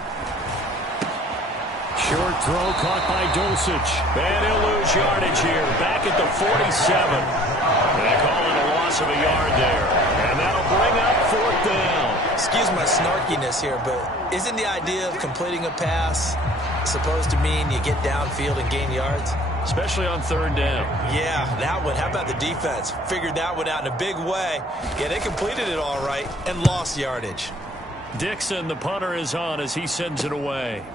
Short throw caught by Dulcich. And he'll lose yardage here. Back at the 47. And they call it a loss of a yard there. And that'll bring up 4th down. Excuse my snarkiness here, but isn't the idea of completing a pass supposed to mean you get downfield and gain yards? Especially on 3rd down. Yeah, that one. How about the defense? Figured that one out in a big way. Yeah, they completed it all right and lost yardage. Dixon, the punter, is on as he sends it away.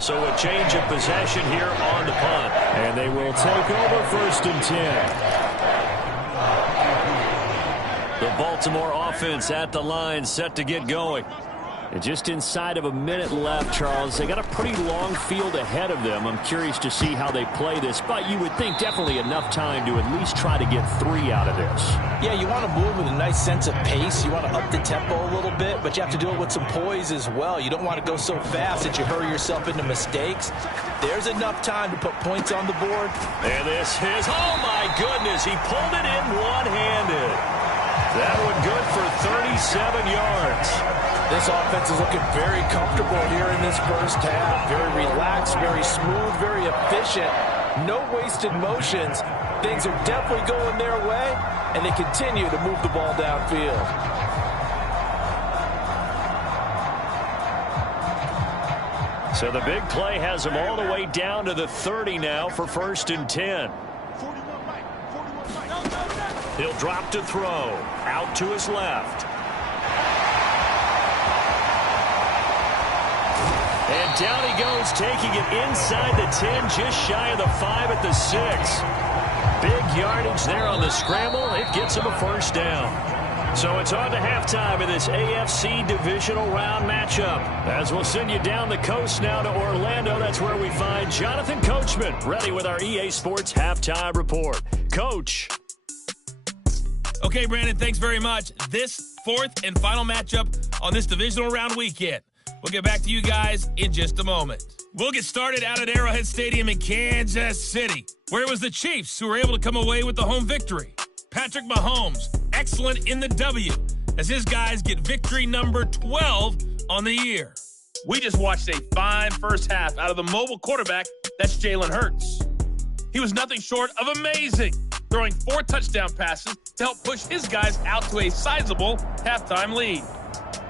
So a change of possession here on the punt. And they will take over 1st and 10. The Baltimore offense at the line, set to get going. And just inside of a minute left, Charles. They got a pretty long field ahead of them. I'm curious to see how they play this, but you would think definitely enough time to at least try to get 3 out of this. Yeah, you want to move with a nice sense of pace. You want to up the tempo a little bit, but you have to do it with some poise as well. You don't want to go so fast that you hurry yourself into mistakes. There's enough time to put points on the board. And this is, oh my goodness, he pulled it in one-handed. That one good for 37 yards. This offense is looking very comfortable here in this first half. Very relaxed, very smooth, very efficient. No wasted motions. Things are definitely going their way, and they continue to move the ball downfield. So the big play has them all the way down to the 30 now for 1st and 10. He'll drop to throw. Out to his left. And down he goes, taking it inside the 10, just shy of the 5 at the 6. Big yardage there on the scramble. It gets him a 1st down. So it's on to halftime in this AFC divisional round matchup. As we'll send you down the coast now to Orlando, that's where we find Jonathan Kohlman, ready with our EA Sports halftime report. Coach. Okay, Brandon, thanks very much. This 4th and final matchup on this divisional round weekend. We'll get back to you guys in just a moment. We'll get started out at Arrowhead Stadium in Kansas City, where it was the Chiefs who were able to come away with the home victory. Patrick Mahomes, excellent in the W, as his guys get victory number 12 on the year. We just watched a fine first half out of the mobile quarterback, that's Jalen Hurts. He was nothing short of amazing, throwing 4 touchdown passes to help push his guys out to a sizable halftime lead.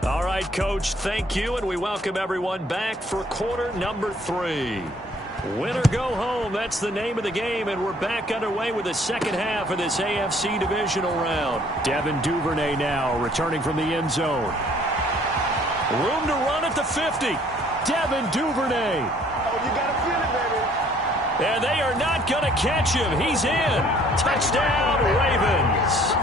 All right, Coach, thank you, and we welcome everyone back for quarter number 3. Win or go home, that's the name of the game, and we're back underway with the second half of this AFC divisional round. Devin Duvernay now returning from the end zone. Room to run at the 50. Devin Duvernay. Oh, you got to feel it, baby. And they are not going to catch him. He's in. Touchdown, Ravens.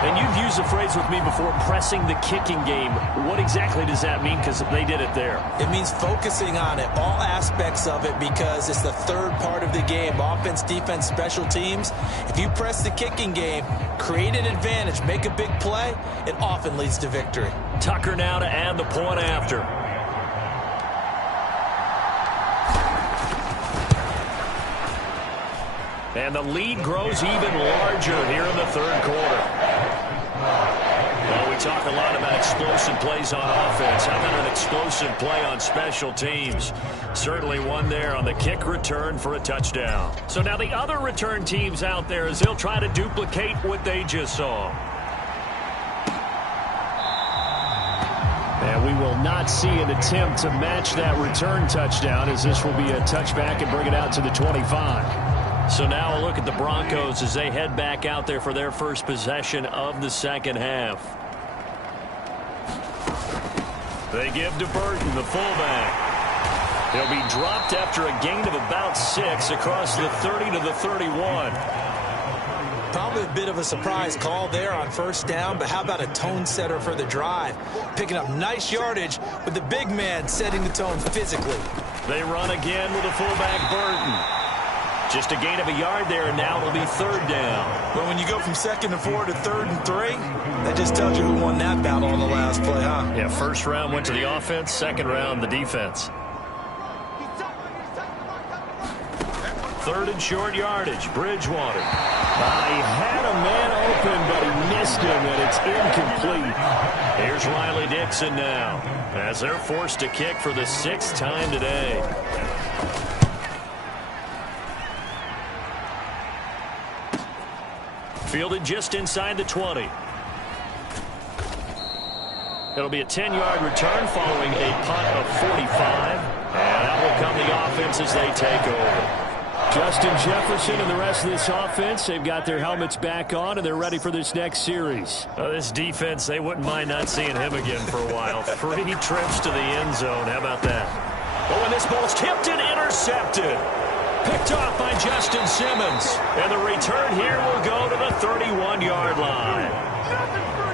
And you've used the phrase with me before, pressing the kicking game. What exactly does that mean? Because they did it there. It means focusing on it, all aspects of it, because it's the third part of the game. Offense, defense, special teams. If you press the kicking game, create an advantage, make a big play, it often leads to victory. Tucker now to add the point after. And the lead grows even larger here in the third quarter. Well, we talk a lot about explosive plays on offense. How about an explosive play on special teams? Certainly one there on the kick return for a touchdown. So now the other return teams out there as they'll try to duplicate what they just saw. And we will not see an attempt to match that return touchdown, as this will be a touchback and bring it out to the 25. So now a look at the Broncos as they head back out there for their first possession of the second half. They give to Burton, the fullback. He'll be dropped after a gain of about 6 across the 30 to the 31. Probably a bit of a surprise call there on first down, but how about a tone setter for the drive? Picking up nice yardage with the big man setting the tone physically. They run again with the fullback Burton. Just a gain of a yard there, and now it'll be third down. But when you go from 2nd and 4 to 3rd and 3, that just tells you who won that battle on the last play, huh? Yeah, first round went to the offense, second round the defense. Third and short yardage, Bridgewater. He had a man open, but he missed him, and it's incomplete. Here's Riley Dixon now, as they're forced to kick for the 6th time today. Fielded just inside the 20. It'll be a 10-yard return following a punt of 45. And out will come the offense as they take over. Justin Jefferson and the rest of this offense, they've got their helmets back on, and they're ready for this next series. This defense, they wouldn't mind not seeing him again for a while. 3 trips to the end zone. How about that? Oh, and this ball's tipped and intercepted. Picked off by Justin Simmons. And the return here will go to the 31-yard line.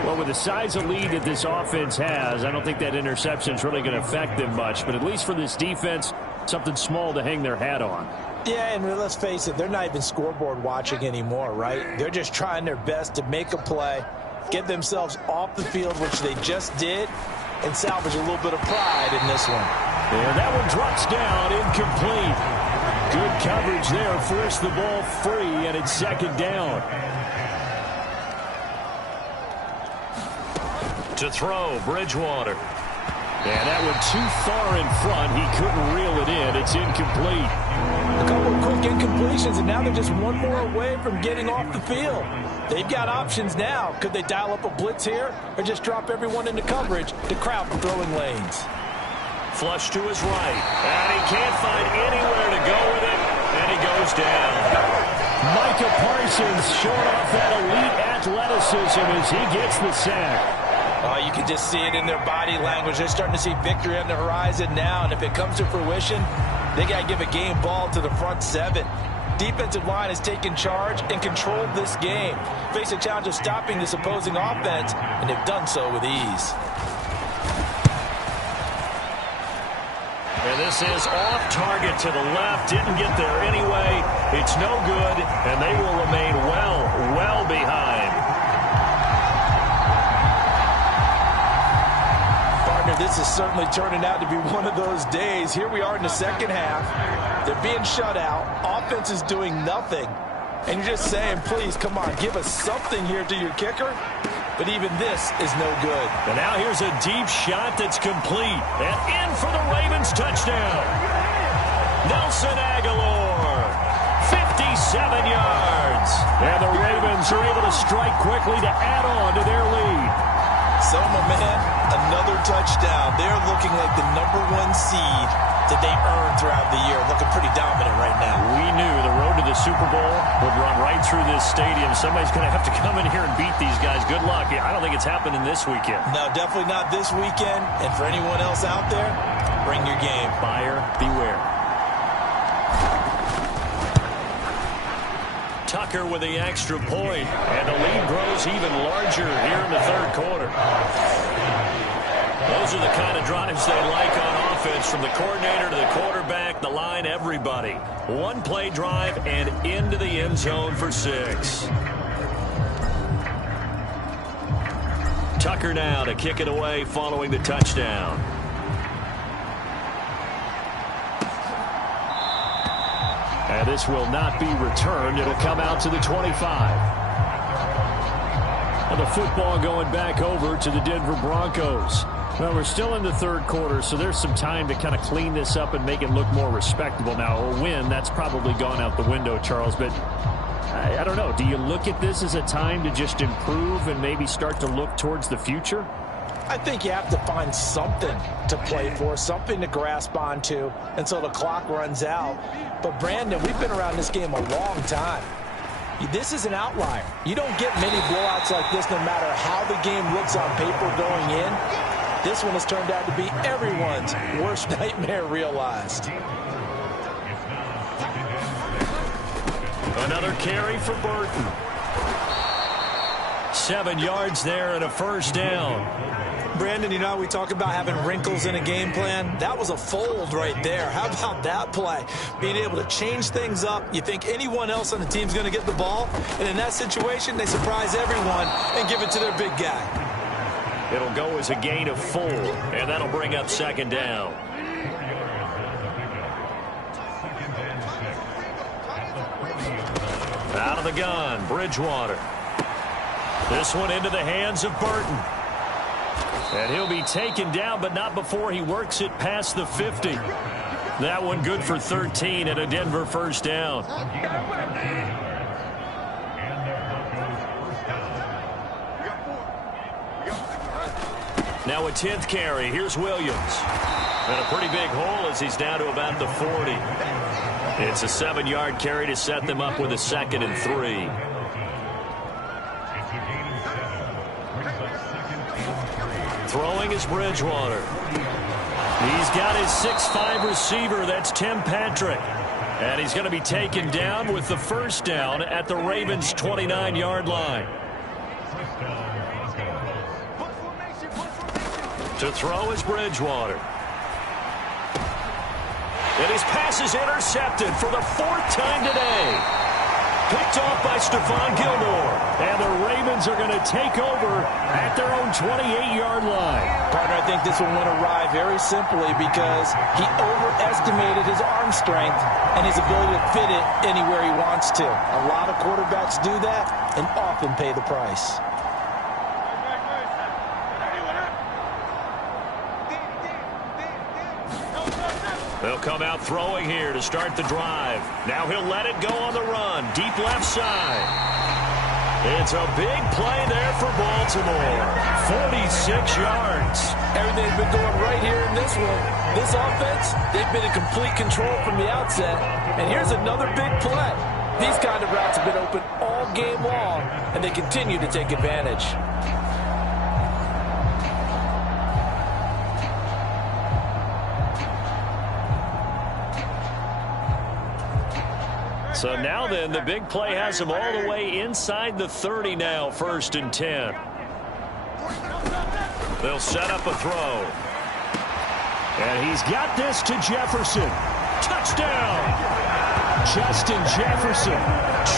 Well, with the size of lead that this offense has, I don't think that interception is really going to affect them much. But at least for this defense, something small to hang their hat on. Yeah, and let's face it, they're not even scoreboard watching anymore, right? They're just trying their best to make a play, get themselves off the field, which they just did, and salvage a little bit of pride in this one. And that one drops down, incomplete. Good coverage there, forced the ball free, and it's second down. To throw, Bridgewater. And that one too far in front. He couldn't reel it in. It's incomplete. A couple of quick incompletions, and now they're just one more away from getting off the field. They've got options now. Could they dial up a blitz here or just drop everyone into coverage to crowd the throwing lanes? Flush to his right. And he can't find anywhere to go with it. And he goes down. Micah Parsons showing off that elite athleticism as he gets the sack. You can just see it in their body language. They're starting to see victory on the horizon now. And if it comes to fruition, they got to give a game ball to the front 7. Defensive line has taken charge and controlled this game. Face a challenge of stopping this opposing offense, and they've done so with ease. And this is off target to the left. Didn't get there anyway. It's no good, and they will remain well behind. Partner, this is certainly turning out to be one of those days. Here we are in the second half. They're being shut out. Offense is doing nothing. And you're just saying, please, come on, give us something here to your kicker. But even this is no good. And now here's a deep shot that's complete. And in for the Ravens touchdown. Nelson Aguilar, 57 yards. And the Ravens are able to strike quickly to add on to their lead. So, my man, another touchdown. They're looking like the #1 seed that they earned throughout the year. Looking pretty dominant right now. We knew the road to the Super Bowl would run right through this stadium. Somebody's going to have to come in here and beat these guys. Good luck. I don't think it's happening this weekend. No, definitely not this weekend. And for anyone else out there, bring your game. Buyer beware. Tucker with the extra point, and the lead grows even larger here in the third quarter. Those are the kind of drives they like on offense, from the coordinator to the quarterback, the line, everybody. One play drive and into the end zone for 6. Tucker now to kick it away following the touchdown. And this will not be returned. It'll come out to the 25. And the football going back over to the Denver Broncos. Well, we're still in the third quarter, so there's some time to kind of clean this up and make it look more respectable. Now, a win, that's probably gone out the window, Charles, but I don't know. Do you look at this as a time to just improve and maybe start to look towards the future? I think you have to find something to play for, something to grasp onto until the clock runs out. But, Brandon, we've been around this game a long time. This is an outlier. You don't get many blowouts like this no matter how the game looks on paper going in. This one has turned out to be everyone's worst nightmare realized. Another carry for Burton. 7 yards there and a first down. Brandon, you know, we talk about having wrinkles in a game plan. That was a fold right there. How about that play? Being able to change things up. You think anyone else on the team's going to get the ball, and in that situation, they surprise everyone and give it to their big guy. It'll go as a gain of 4, and that'll bring up second down. Out of the gun, Bridgewater. This one into the hands of Burton. And he'll be taken down, but not before he works it past the 50. That one good for 13 and a Denver first down. Now a 10th carry. Here's Williams. And a pretty big hole as he's down to about the 40. It's a 7-yard carry to set them up with a 2nd and 3. Throwing is Bridgewater. He's got his 6'5 receiver. That's Tim Patrick. And he's going to be taken down with the first down at the Ravens' 29-yard line. To throw is Bridgewater. And his pass is intercepted for the 4th time today. Picked off by Stephon Gilmore. And the Ravens are going to take over at their own 28-yard line. Partner, I think this one went awry very simply because he overestimated his arm strength and his ability to fit it anywhere he wants to. A lot of quarterbacks do that and often pay the price. They'll come out throwing here to start the drive. Now he'll let it go on the run. Deep left side. It's a big play there for Baltimore. 46 yards. Everything's been going right here in this one. This offense, they've been in complete control from the outset. And here's another big play. These kind of routes have been open all game long, and they continue to take advantage. So now then, the big play has him all the way inside the 30 now, 1st and 10. They'll set up a throw. And he's got this to Jefferson. Touchdown! Justin Jefferson,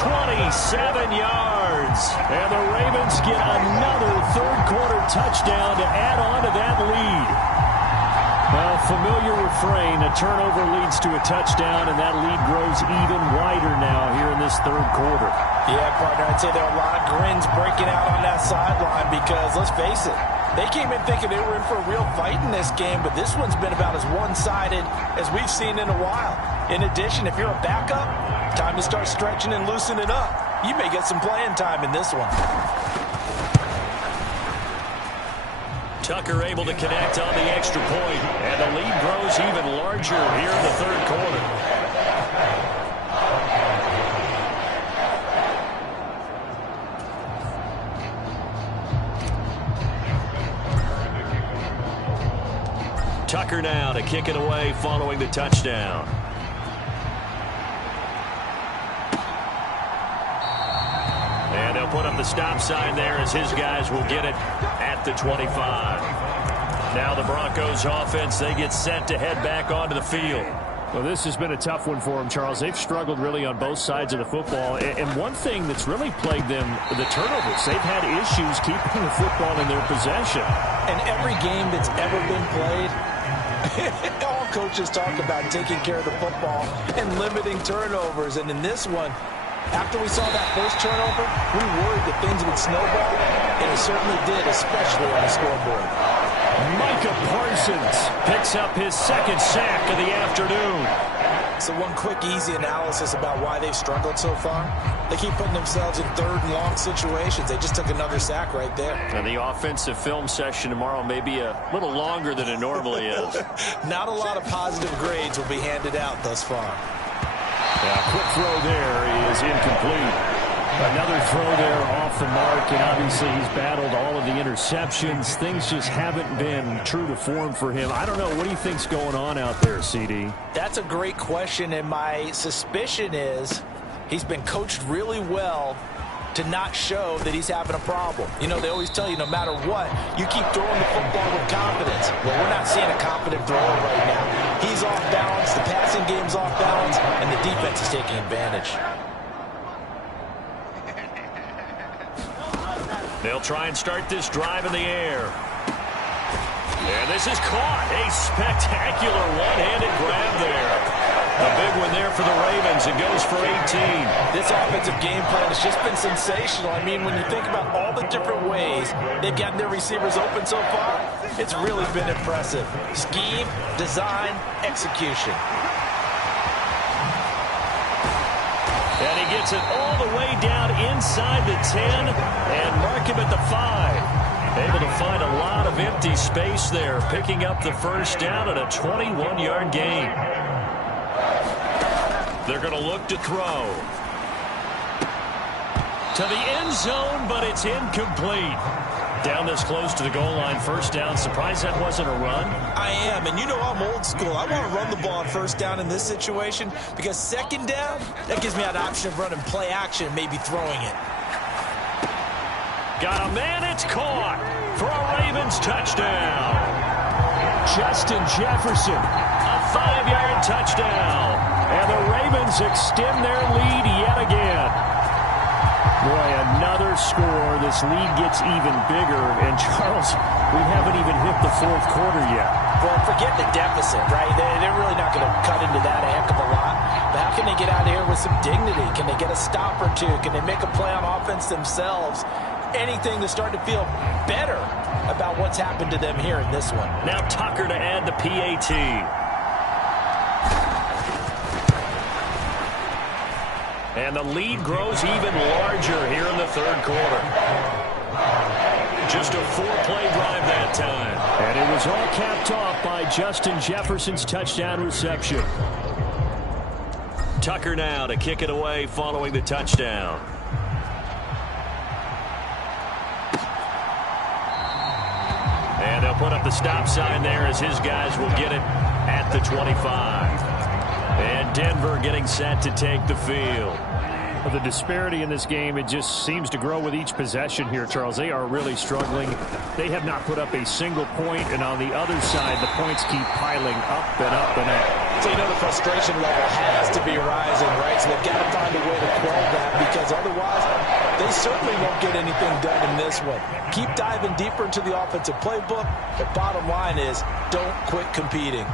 27 yards. And the Ravens get another third-quarter touchdown to add on to that lead. Well, familiar refrain, a turnover leads to a touchdown, and that lead grows even wider now here in this third quarter. Yeah, partner, I'd say there are a lot of grins breaking out on that sideline because, let's face it, they came in thinking they were in for a real fight in this game, but this one's been about as one-sided as we've seen in a while. In addition, if you're a backup, time to start stretching and loosening up. You may get some playing time in this one. Tucker able to connect on the extra point, and the lead grows even larger here in the third quarter. Tucker now to kick it away following the touchdown. And they'll put up the stop sign there as his guys will get it at the 25. Now the Broncos offense, they get set to head back onto the field. Well, this has been a tough one for them, Charles. They've struggled really on both sides of the football. And one thing that's really plagued them, the turnovers. They've had issues keeping the football in their possession. And every game that's ever been played, all coaches talk about taking care of the football and limiting turnovers. And in this one, after we saw that first turnover, we worried that things would snowball, and it certainly did, especially on the scoreboard. Micah Parsons picks up his second sack of the afternoon. So one quick, easy analysis about why they've struggled so far. They keep putting themselves in third and long situations. They just took another sack right there. And the offensive film session tomorrow may be a little longer than it normally is. Not a lot of positive grades will be handed out thus far. Yeah, quick throw there is incomplete. Another throw there off the mark, and obviously he's battled all of the interceptions. Things just haven't been true to form for him. I don't know. What do you think's going on out there, CD? That's a great question, and my suspicion is he's been coached really well to not show that he's having a problem. You know, they always tell you no matter what, you keep throwing the football with confidence. Well, we're not seeing a confident thrower right now. He's off balance, the passing game's off balance, and the defense is taking advantage. They'll try and start this drive in the air. And this is caught. A spectacular one-handed grab there. A big one there for the Ravens. It goes for 18. This offensive game plan has just been sensational. I mean, when you think about all the different ways they've gotten their receivers open so far, it's really been impressive. Scheme, design, execution. And he gets it all the way down inside the 10 and mark him at the 5. Able to find a lot of empty space there, picking up the first down at a 21-yard gain. They're going to look to throw. To the end zone, but it's incomplete. Down this close to the goal line, first down. Surprised that wasn't a run? I am, and you know I'm old school. I want to run the ball on first down in this situation because second down, that gives me an option of running play action, maybe throwing it. Got a man, it's caught for a Ravens touchdown. Justin Jefferson. A 5-yard touchdown. And the Ravens extend their lead yet again. Boy, another score. This lead gets even bigger. And, Charles, we haven't even hit the fourth quarter yet. Well, forget the deficit, right? They're really not going to cut into that a heck of a lot. But how can they get out of here with some dignity? Can they get a stop or two? Can they make a play on offense themselves? Anything to start to feel better about what's happened to them here in this one. Now Tucker to add the PAT. And the lead grows even larger here in the third quarter. Just a 4-play drive that time. And it was all capped off by Justin Jefferson's touchdown reception. Tucker now to kick it away following the touchdown. And they'll put up the stop sign there as his guys will get it at the 25. And Denver getting set to take the field. Well, the disparity in this game, it just seems to grow with each possession here, Charles. They are really struggling. They have not put up a single point, and on the other side, the points keep piling up and up and up. So you know the frustration level has to be rising, right? So they've got to find a way to quell that because otherwise they certainly won't get anything done in this one. Keep diving deeper into the offensive playbook. The bottom line is don't quit competing.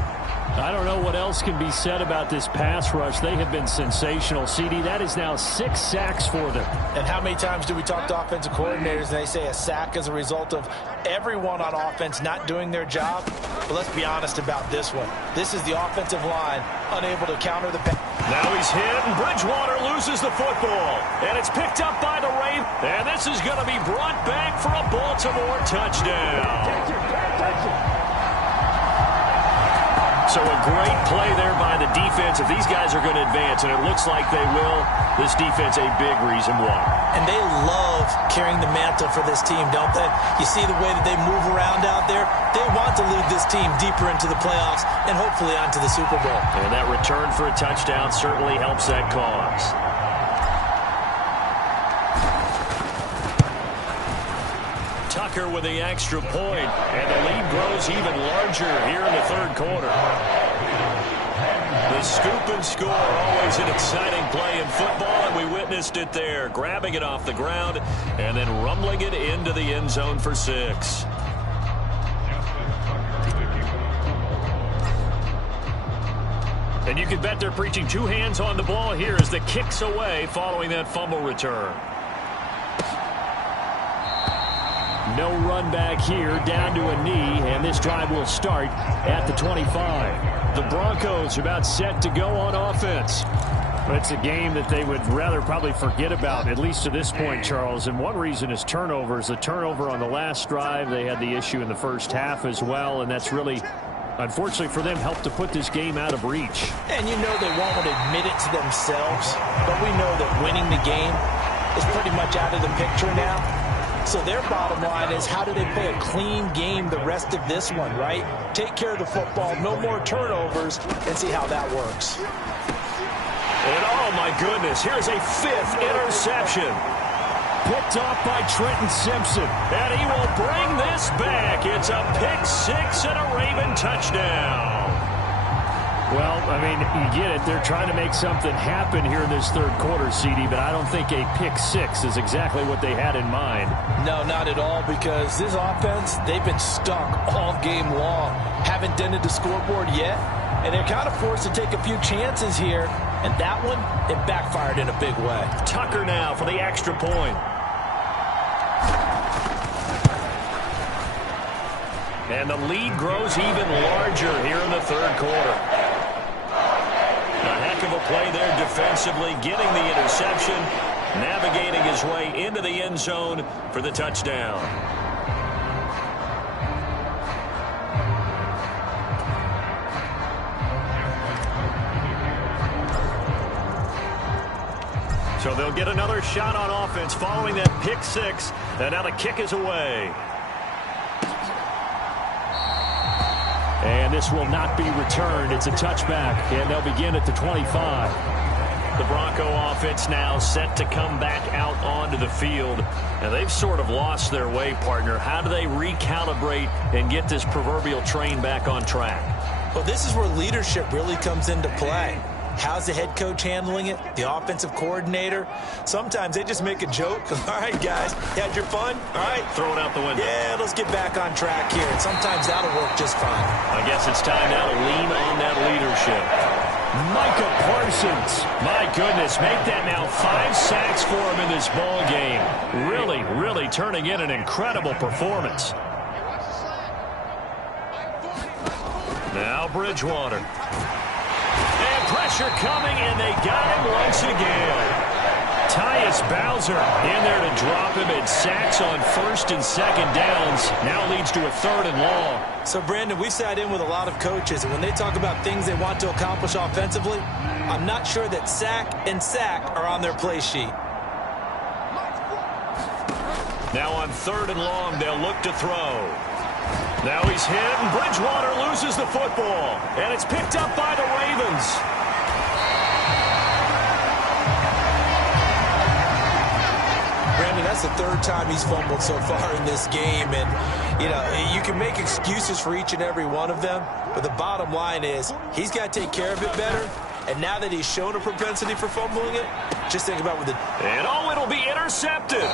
I don't know what else can be said about this pass rush. They have been sensational. CD, that is now 6 sacks for them. And how many times do we talk to offensive coordinators and they say a sack is a result of everyone on offense not doing their job? But let's be honest about this one. This is the offensive line unable to counter the pass. Now he's hit, and Bridgewater loses the football. And it's picked up by the Ravens. And this is going to be brought back for a Baltimore touchdown. So a great play there by the defense. If these guys are going to advance, and it looks like they will, this defense a big reason why. And they love carrying the mantle for this team, don't they? You see the way that they move around out there? They want to lead this team deeper into the playoffs and hopefully onto the Super Bowl. And that return for a touchdown certainly helps that cause. Tucker with the extra point, and the lead grows even larger here in the third quarter. The scoop and score, always an exciting play in football, and we witnessed it there, grabbing it off the ground and then rumbling it into the end zone for 6. And you can bet they're preaching 2 hands on the ball here as the kick's away following that fumble return. No run back here, down to a knee, and this drive will start at the 25. The Broncos are about set to go on offense. It's a game that they would rather probably forget about, at least to this point, Charles. And one reason is turnovers. The turnover on the last drive, they had the issue in the first half as well, and that's really, unfortunately for them, helped to put this game out of reach. And you know they won't admit it to themselves, but we know that winning the game is pretty much out of the picture now. So their bottom line is, how do they play a clean game the rest of this one, right? Take care of the football, no more turnovers, and see how that works. And oh my goodness, here's a 5th interception. Picked off by Trenton Simpson. And he will bring this back. It's a pick 6 and a Raven touchdown. Well, I mean, you get it. They're trying to make something happen here in this third quarter, CD, but I don't think a pick 6 is exactly what they had in mind. No, not at all, because this offense, they've been stuck all game long. Haven't dented the scoreboard yet, and they're kind of forced to take a few chances here, and that one, it backfired in a big way. Tucker now for the extra point. And the lead grows even larger here in the third quarter. A heck of a play there defensively, getting the interception, navigating his way into the end zone for the touchdown. So they'll get another shot on offense following that pick 6, and now the kick is away. And this will not be returned. It's a touchback, and they'll begin at the 25. The Bronco offense now set to come back out onto the field. And they've sort of lost their way, partner. How do they recalibrate and get this proverbial train back on track? Well, this is where leadership really comes into play. How's the head coach handling it? The offensive coordinator? Sometimes they just make a joke. All right, guys, you had your fun? All right. Throw it out the window. Yeah, let's get back on track here. And sometimes that'll work just fine. I guess it's time now to lean on that leadership. Micah Parsons. My goodness, make that now 5 sacks for him in this ball game. Really, really turning in an incredible performance. Now Bridgewater. Pressure coming, and they got him once again. Tyus Bowser in there to drop him, and sacks on 1st and 2nd downs. Now leads to a 3rd and long. So, Brandon, we've sat in with a lot of coaches, and when they talk about things they want to accomplish offensively, I'm not sure that sack and sack are on their play sheet. Now on 3rd and long, they'll look to throw. Now he's hit, and Bridgewater loses the football, and it's picked up by the Ravens. Brandon, that's the 3rd time he's fumbled so far in this game, and, you know, you can make excuses for each and every one of them, but the bottom line is he's got to take care of it better, and now that he's shown a propensity for fumbling it, just think about what the... And it'll be intercepted.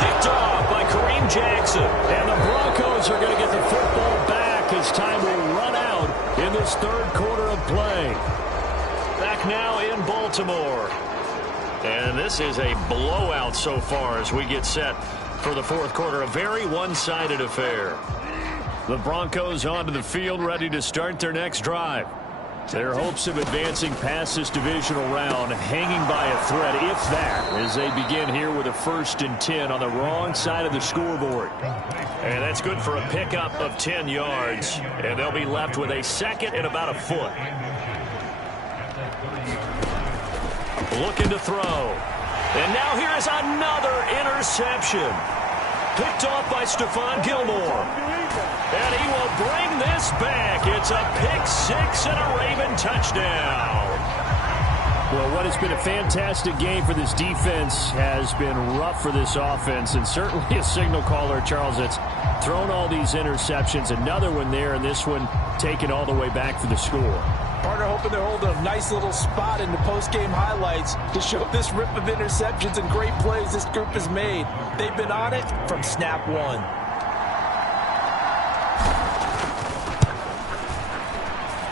Picked off by Kareem Jackson. And the Broncos are going to get the football back as time will run out in this 3rd quarter of play. Back now in Baltimore. And this is a blowout so far as we get set for the 4th quarter. A very one-sided affair. The Broncos onto the field, ready to start their next drive. Their hopes of advancing past this divisional round hanging by a thread, if that, as they begin here with a 1st and 10 on the wrong side of the scoreboard. And that's good for a pickup of 10 yards. And they'll be left with a 2nd and about a foot. Looking to throw. And now here is another interception. Picked off by Stephon Gilmore. And he will bring this back. It's a pick 6 and a Raven touchdown. Well, what has been a fantastic game for this defense has been rough for this offense, and certainly a signal caller, Charles, that's thrown all these interceptions. Another one there, and this one taken all the way back for the score. Partner hoping they're holding a nice little spot in the post-game highlights to show this rip of interceptions and great plays this group has made. They've been on it from snap one.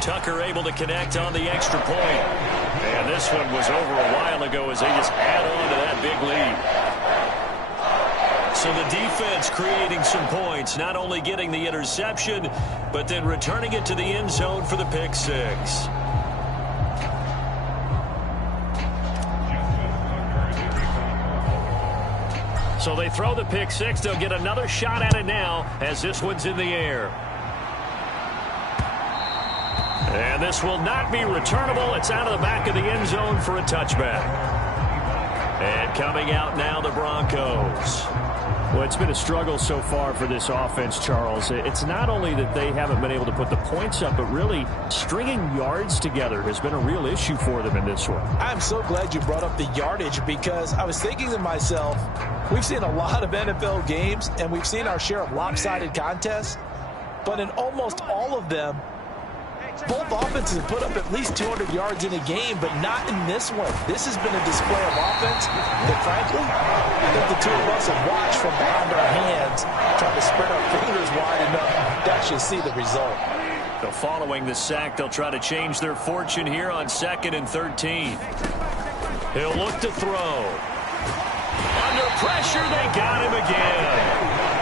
Tucker able to connect on the extra point. And this one was over a while ago as they just add on to that big lead. So the defense creating some points, not only getting the interception, but then returning it to the end zone for the pick six. So they throw the pick six. They'll get another shot at it now as this one's in the air. And this will not be returnable. It's out of the back of the end zone for a touchback. And coming out now, the Broncos. Well, it's been a struggle so far for this offense, Charles. It's not only that they haven't been able to put the points up, but really stringing yards together has been a real issue for them in this one. I'm so glad you brought up the yardage because I was thinking to myself, we've seen a lot of NFL games and we've seen our share of lopsided contests, but in almost all of them, both offenses have put up at least 200 yards in a game, but not in this one. This has been a display of offense that, frankly, I think the two of us have watched from behind our hands, trying to spread our fingers wide enough to actually see the result. So following the sack, they'll try to change their fortune here on 2nd and 13. He'll look to throw. Under pressure, they got him again.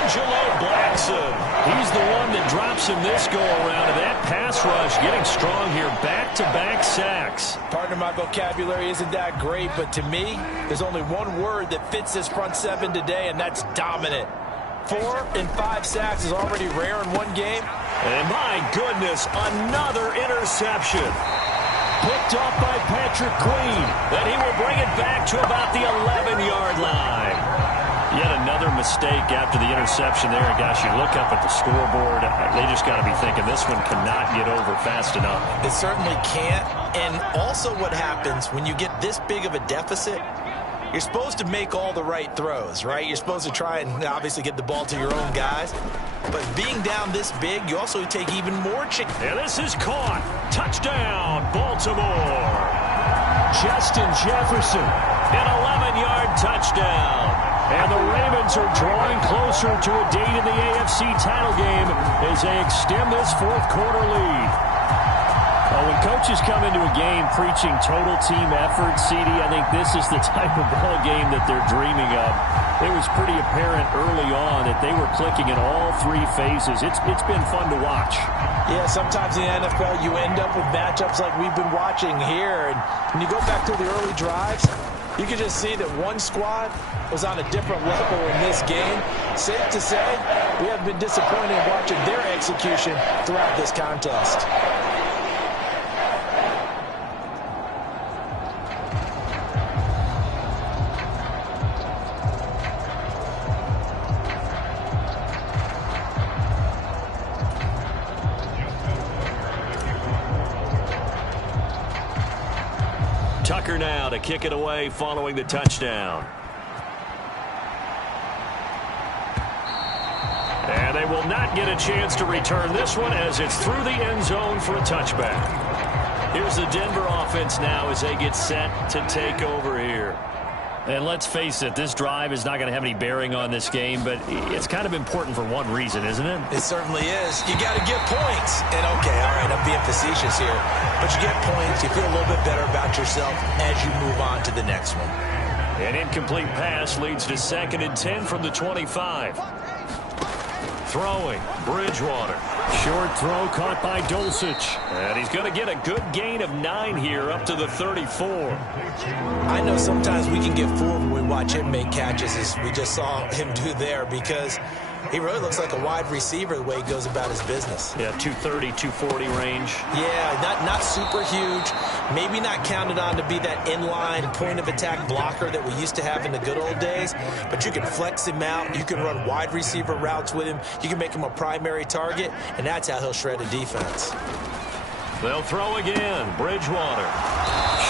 Angelo Blackson. He's the one that drops him this go-around. And that pass rush getting strong here. Back-to-back sacks. Partner, my vocabulary isn't that great, but to me, there's only one word that fits this front seven today, and that's dominant. 4 and 5 sacks is already rare in one game. And my goodness, another interception. Picked off by Patrick Queen. Then he will bring it back to about the 11-yard line. Yet another mistake after the interception there. Gosh, you look up at the scoreboard, they just got to be thinking this one cannot get over fast enough. It certainly can't. And also what happens when you get this big of a deficit, you're supposed to make all the right throws, right? You're supposed to try and obviously get the ball to your own guys. But being down this big, you also take even more chance. And this is caught. Touchdown, Baltimore. Justin Jefferson, an 11-yard touchdown. And the Ravens are drawing closer to a date in the AFC title game as they extend this fourth-quarter lead. When coaches come into a game preaching total team effort, CD, I think this is the type of ball game that they're dreaming of. It was pretty apparent early on that they were clicking in all three phases. It's been fun to watch. Yeah, sometimes in the NFL you end up with matchups like we've been watching here. And when you go back to the early drives, you can just see that one squad was on a different level in this game. Safe to say, we have been disappointed in watching their execution throughout this contest. Tucker now to kick it away following the touchdown. And they will not get a chance to return this one as it's through the end zone for a touchback. Here's the Denver offense now as they get set to take over here. And let's face it, this drive is not going to have any bearing on this game, but it's kind of important for one reason, isn't it? It certainly is. You got to get points. And, okay, all right, I'm being facetious here. But you get points, you feel a little bit better about yourself as you move on to the next one. An incomplete pass leads to 2nd and 10 from the 25. Throwing, Bridgewater. Short throw caught by Dulcich. And he's going to get a good gain of 9 here up to the 34. I know sometimes we can get fooled when we watch him make catches as we just saw him do there because he really looks like a wide receiver the way he goes about his business. Yeah, 230, 240 range. Yeah, not super huge. Maybe not counted on to be that inline point-of-attack blocker that we used to have in the good old days. But you can flex him out. You can run wide receiver routes with him. You can make him a primary target, and that's how he'll shred a defense. They'll throw again. Bridgewater.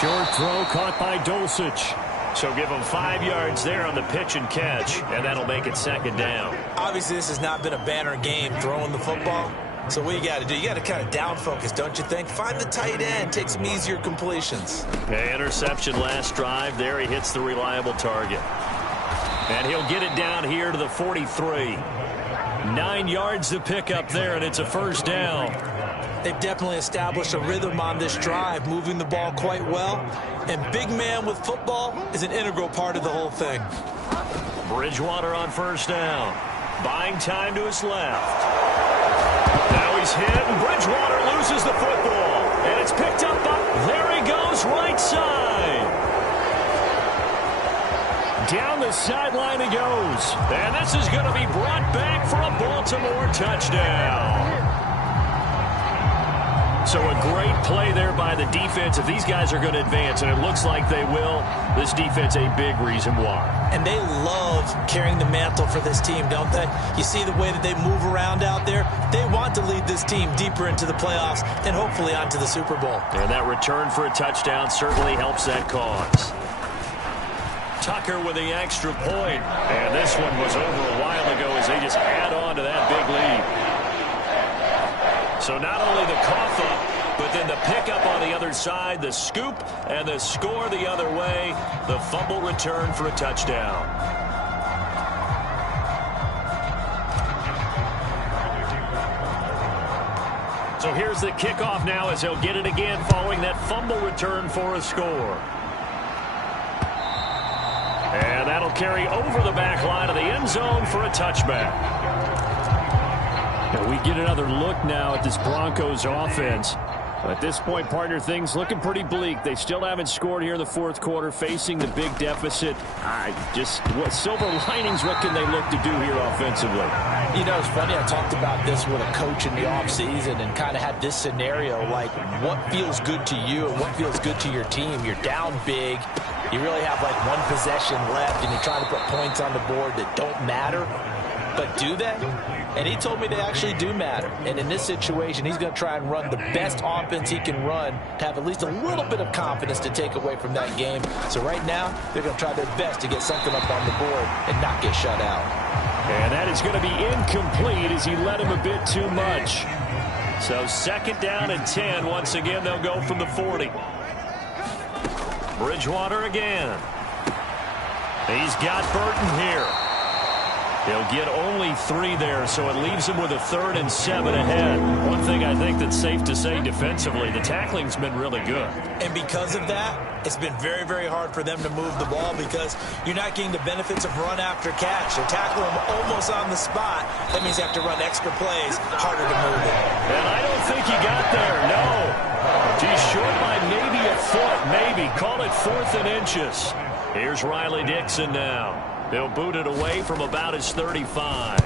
Short throw caught by Dulcich. So give him 5 yards there on the pitch and catch, and that'll make it second down. Obviously, this has not been a banner game throwing the football. So what you got to do, you got to kind of down focus, don't you think? Find the tight end, take some easier completions. Okay, interception last drive. There he hits the reliable target. And he'll get it down here to the 43. 9 yards to pick up there, and it's a first down. They've definitely established a rhythm on this drive, moving the ball quite well. And big man with football is an integral part of the whole thing. Bridgewater on first down. Buying time to his left. Now he's hit, and Bridgewater loses the football. And it's picked up by... There he goes, right side. Down the sideline he goes. And this is going to be brought back for a Baltimore touchdown. So a great play there by the defense. If these guys are going to advance, and it looks like they will, this defense a big reason why. And they love carrying the mantle for this team, don't they? You see the way that they move around out there? They want to lead this team deeper into the playoffs and hopefully onto the Super Bowl. And that return for a touchdown certainly helps that cause. Tucker with the extra point. And this one was over a while ago as they just add on to that big lead. So not only the cough up, but then the pickup on the other side, the scoop, and the score the other way, the fumble return for a touchdown. So here's the kickoff now as he'll get it again following that fumble return for a score. And that'll carry over the back line of the end zone for a touchback. And we get another look now at this Broncos offense. At this point, partner, things looking pretty bleak. They still haven't scored here in the fourth quarter, facing the big deficit. What silver linings, what can they look to do here offensively? You know, it's funny, I talked about this with a coach in the offseason and kind of had this scenario, like what feels good to you and what feels good to your team. You're down big. You really have like one possession left, and you're trying to put points on the board that don't matter. But do they? And he told me they actually do matter. And in this situation, he's going to try and run the best offense he can run to have at least a little bit of confidence to take away from that game. So right now, they're going to try their best to get something up on the board and not get shut out. And that is going to be incomplete as he led him a bit too much. So second down and 10. Once again, they'll go from the 40. Bridgewater again. He's got Burton here. He'll get only 3 there, so it leaves him with a 3rd and 7 ahead. One thing I think that's safe to say defensively, the tackling's been really good. And because of that, it's been very, very hard for them to move the ball because you're not getting the benefits of run after catch. They're tackling him almost on the spot. That means they have to run extra plays, harder to move it. And I don't think he got there, no. He's short by maybe a foot, maybe. Call it 4th and inches. Here's Riley Dixon now. They'll boot it away from about his 35.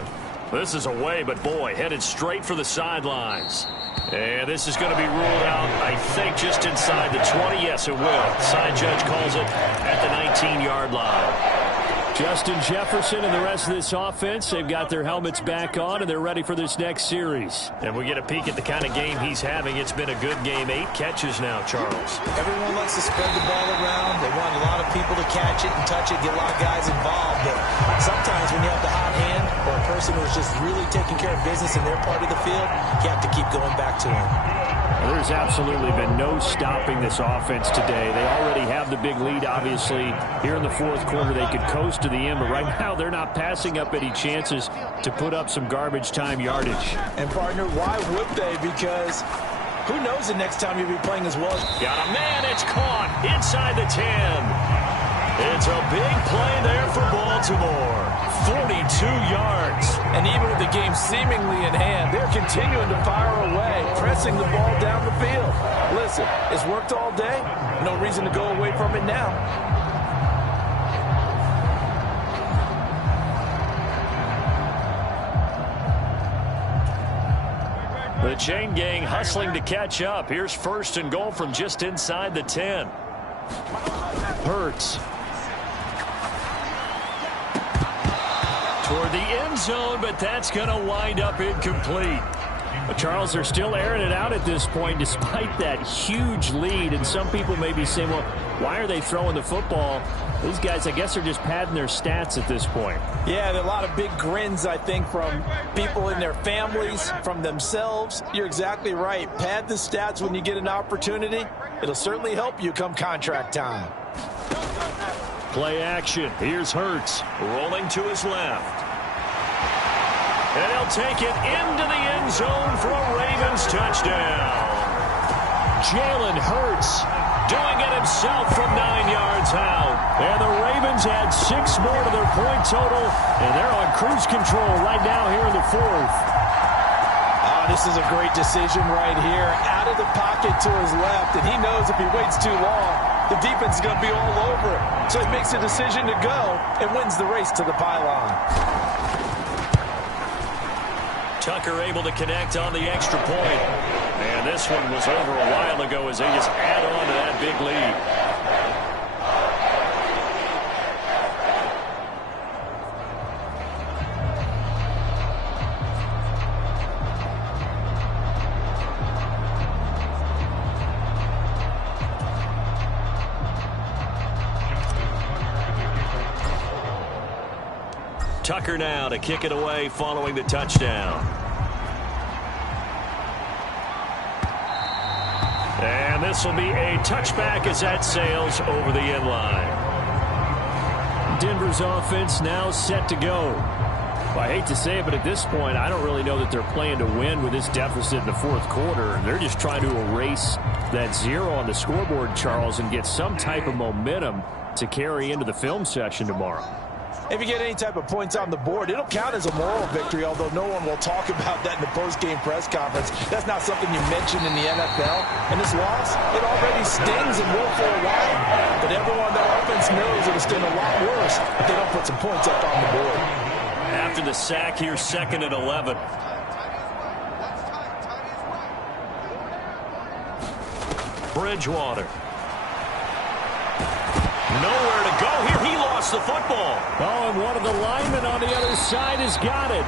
This is away, but boy, headed straight for the sidelines. And this is going to be ruled out, I think, just inside the 20. Yes, it will. Side judge calls it at the 19-yard line. Justin Jefferson and the rest of this offense, they've got their helmets back on, and they're ready for this next series. And we get a peek at the kind of game he's having. It's been a good game. 8 catches now, Charles. Everyone likes to spread the ball around. They want a lot of people to catch it and touch it, get a lot of guys involved. But sometimes when you have the hot hand or a person who's just really taking care of business in their part of the field, you have to keep going back to him. Well, there's absolutely been no stopping this offense today. They already have the big lead, obviously. Here in the fourth quarter, they could coast to the end, but right now they're not passing up any chances to put up some garbage time yardage. And, partner, why would they? Because who knows the next time you'll be playing as well. Got a man, it's caught inside the 10. It's a big play there for Baltimore. 42 yards. And even with the game seemingly in hand, they're continuing to fire away, pressing the ball down the field. Listen, it's worked all day. No reason to go away from it now. The chain gang hustling to catch up. Here's 1st and goal from just inside the 10. Hurts. Toward the end zone, but that's going to wind up incomplete. But Charles, they're still airing it out at this point despite that huge lead. And some people may be saying, well, why are they throwing the football? These guys, I guess, are just padding their stats at this point. Yeah, there are a lot of big grins, I think, from people in their families, from themselves. You're exactly right. Pad the stats when you get an opportunity. It'll certainly help you come contract time. Play action. Here's Hurts rolling to his left. And he'll take it into the end zone for a Ravens touchdown. Jalen Hurts doing it himself from 9 yards out. And the Ravens add 6 more to their point total, and they're on cruise control right now here in the fourth. This is a great decision right here. Out of the pocket to his left, and he knows if he waits too long, the defense is going to be all over it. So he makes a decision to go and wins the race to the pylon. Tucker able to connect on the extra point. And this one was over a while ago as they just add on to that big lead. Tucker now to kick it away following the touchdown. And this will be a touchback as that sails over the end line. Denver's offense now set to go. Well, I hate to say it, but at this point, I don't really know that they're playing to win with this deficit in the fourth quarter. They're just trying to erase that 0 on the scoreboard, Charles, and get some type of momentum to carry into the film session tomorrow. If you get any type of points on the board, it'll count as a moral victory, although no one will talk about that in the post-game press conference. That's not something you mention in the NFL. And this loss, it already stings and will for a while. But everyone on that offense knows it'll sting a lot worse if they don't put some points up on the board. After the sack, here's 2nd and 11. Bridgewater. Nowhere to go here. He lost the football. Oh, and one of the linemen on the other side has got it.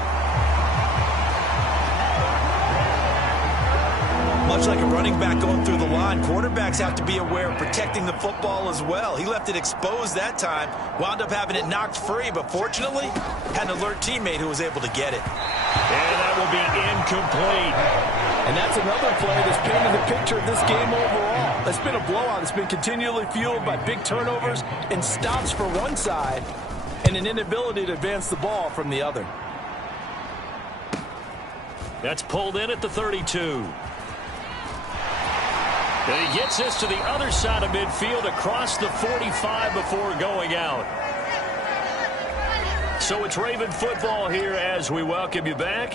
Much like a running back going through the line, quarterbacks have to be aware of protecting the football as well. He left it exposed that time, wound up having it knocked free, but fortunately, had an alert teammate who was able to get it. And that will be incomplete. And that's another play that's painted the picture of this game overall. It's been a blowout. It's been continually fueled by big turnovers and stops for one side and an inability to advance the ball from the other. That's pulled in at the 32. And he gets this to the other side of midfield across the 45 before going out. So it's Raven football here as we welcome you back.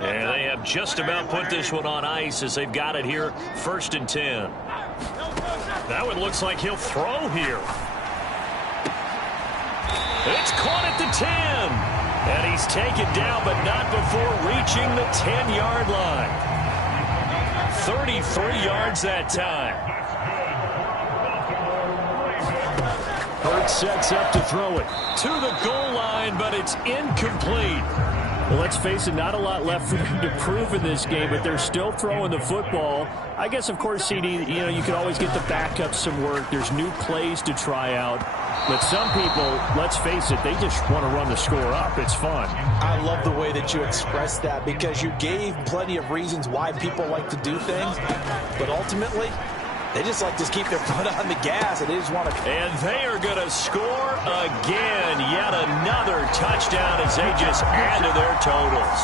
And they have just about put this one on ice as they've got it here, 1st and 10. That one looks like he'll throw here. It's caught at the 10. And he's taken down, but not before reaching the 10-yard line. 33 yards that time. Hurts sets up to throw it To the goal line, but it's incomplete. Well, let's face it, not a lot left for them to prove in this game, but they're still throwing the football. I guess, of course, CD, you can always get the backup some work. There's new plays to try out. But some people, let's face it, they just want to run the score up. It's fun. I love the way that you expressed that because you gave plenty of reasons why people like to do things. But ultimately, they just like to keep their foot on the gas, and they just want to. And they are going to score again. Yet another touchdown as they just add to their totals.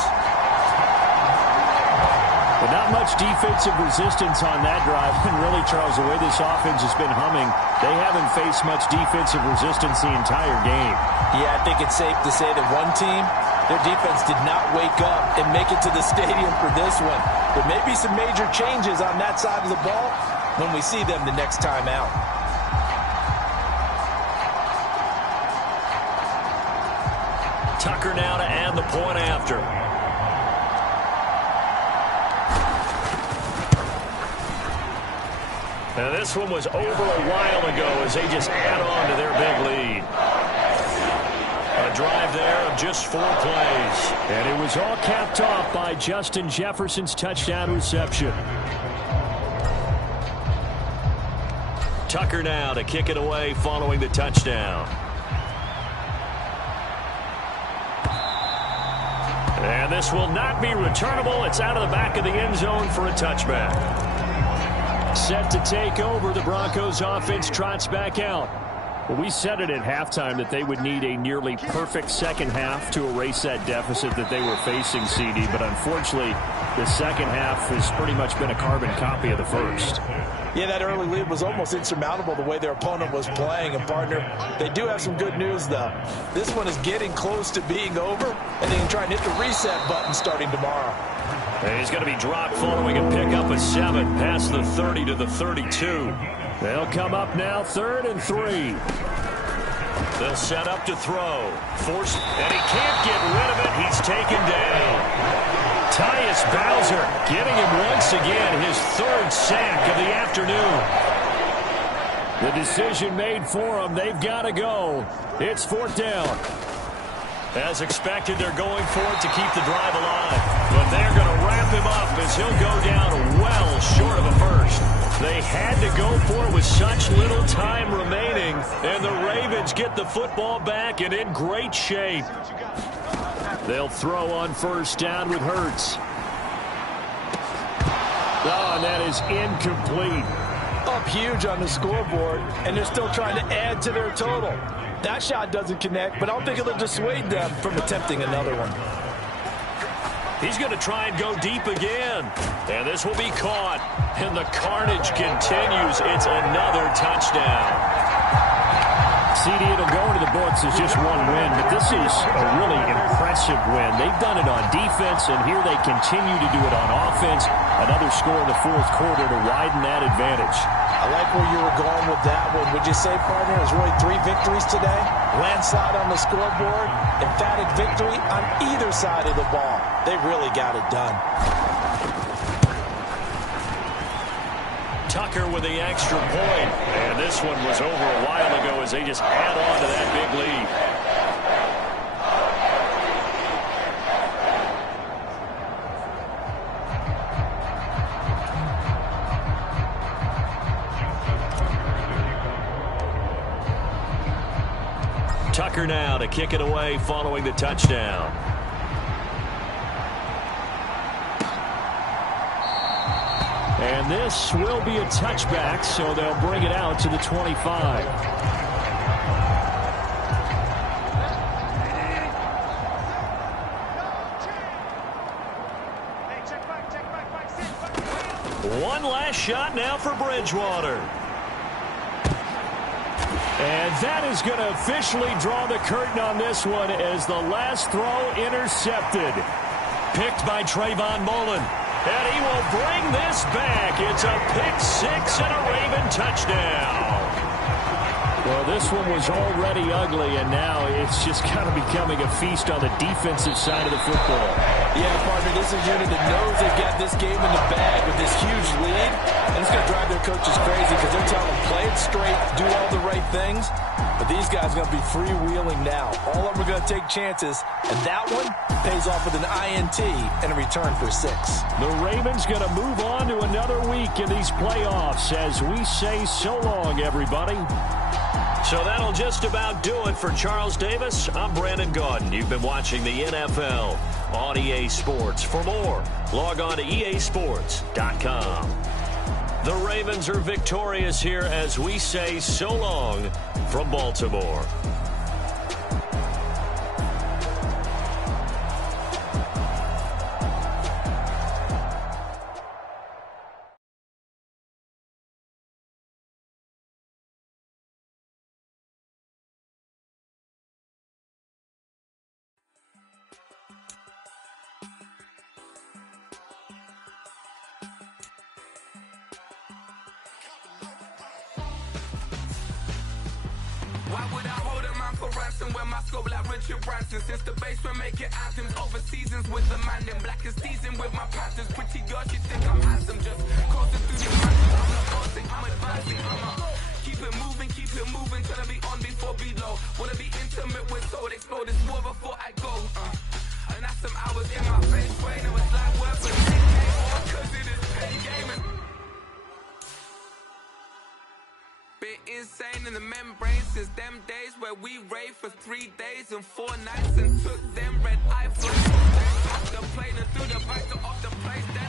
But not much defensive resistance on that drive. And really, Charles, the way this offense has been humming, they haven't faced much defensive resistance the entire game. Yeah, I think it's safe to say that one team, their defense did not wake up and make it to the stadium for this one. There may be some major changes on that side of the ball when we see them the next time out. Tucker now to add the point after. Now this one was over a while ago as they just add on to their big lead. A drive there, a in just 4 plays. And it was all capped off by Justin Jefferson's touchdown reception. Tucker now to kick it away following the touchdown. And this will not be returnable. It's out of the back of the end zone for a touchback. Set to take over, the Broncos offense trots back out. Well, we said it at halftime that they would need a nearly perfect second half to erase that deficit that they were facing, CD. But unfortunately, the second half has pretty much been a carbon copy of the first. Yeah, that early lead was almost insurmountable the way their opponent was playing. And, partner, they do have some good news, though. This one is getting close to being over, and they can try and hit the reset button starting tomorrow. And he's going to be dropped following a pickup of 7 past the 30 to the 32. They'll come up now 3rd and 3. They'll set up to throw. Forced, and he can't get rid of it. He's taken down. Tyus Bowser getting him once again his 3rd sack of the afternoon. The decision made for him. They've got to go. It's 4th down. As expected, they're going for it to keep the drive alive. But they're going to wrap him up as he'll go down well short of a first. They had to go for it with such little time remaining, and the Ravens get the football back and in great shape. They'll throw on 1st down with Hurts. Oh, and that is incomplete. Up huge on the scoreboard, and they're still trying to add to their total. That shot doesn't connect, but I don't think it'll dissuade them from attempting another one. He's going to try and go deep again. And this will be caught. And the carnage continues. It's another touchdown. CD, it'll go into the books as just one win, but this is a really impressive win. They've done it on defense, and here they continue to do it on offense. Another score in the 4th quarter to widen that advantage. I like where you were going with that one. Would you say, partner, there's really 3 victories today? Landslide on the scoreboard, emphatic victory on either side of the ball. They really got it done. Tucker with the extra point. And this one was over a while ago as they just add on to that big lead. Tucker now to kick it away following the touchdown. And this will be a touchback, so they'll bring it out to the 25. One last shot now for Bridgewater. And that is going to officially draw the curtain on this one as the last throw intercepted. Picked by Trayvon Mullen. And he will bring this back. It's a pick 6 and a Raven touchdown. Well, this one was already ugly, and now it's just kind of becoming a feast on the defensive side of the football. Yeah, partner, this is a unit that knows they've got this game in the bag with this huge lead. And it's going to drive their coaches crazy because they're telling them, play it straight, do all the right things. But these guys are going to be freewheeling now. All of them are going to take chances, and that one pays off with an INT and a return for 6. The Ravens going to move on to another week in these playoffs as we say so long, everybody. So that'll just about do it for Charles Davis. I'm Brandon Gaudin. You've been watching the NFL on EA Sports. For more, log on to easports.com. The Ravens are victorious here as we say so long from Baltimore. Why would I hold a man for ransom when my scope like Richard Branson? Since the basement making anthems over seasons with the man, then black is seasoned with my patterns. Pretty girl, she think I'm handsome, just coasting through the mountains. I'm not bossing, I'm advancing, keep it moving, till I be on before below. Wanna be intimate with soul, explode this war before I go. some hours in my face brain. It was like work for 10K, cause it is pain gaming. Been insane in the membrane since them days where we raved for 3 days and 4 nights and took them red eye for off the plane and through the back door of the place.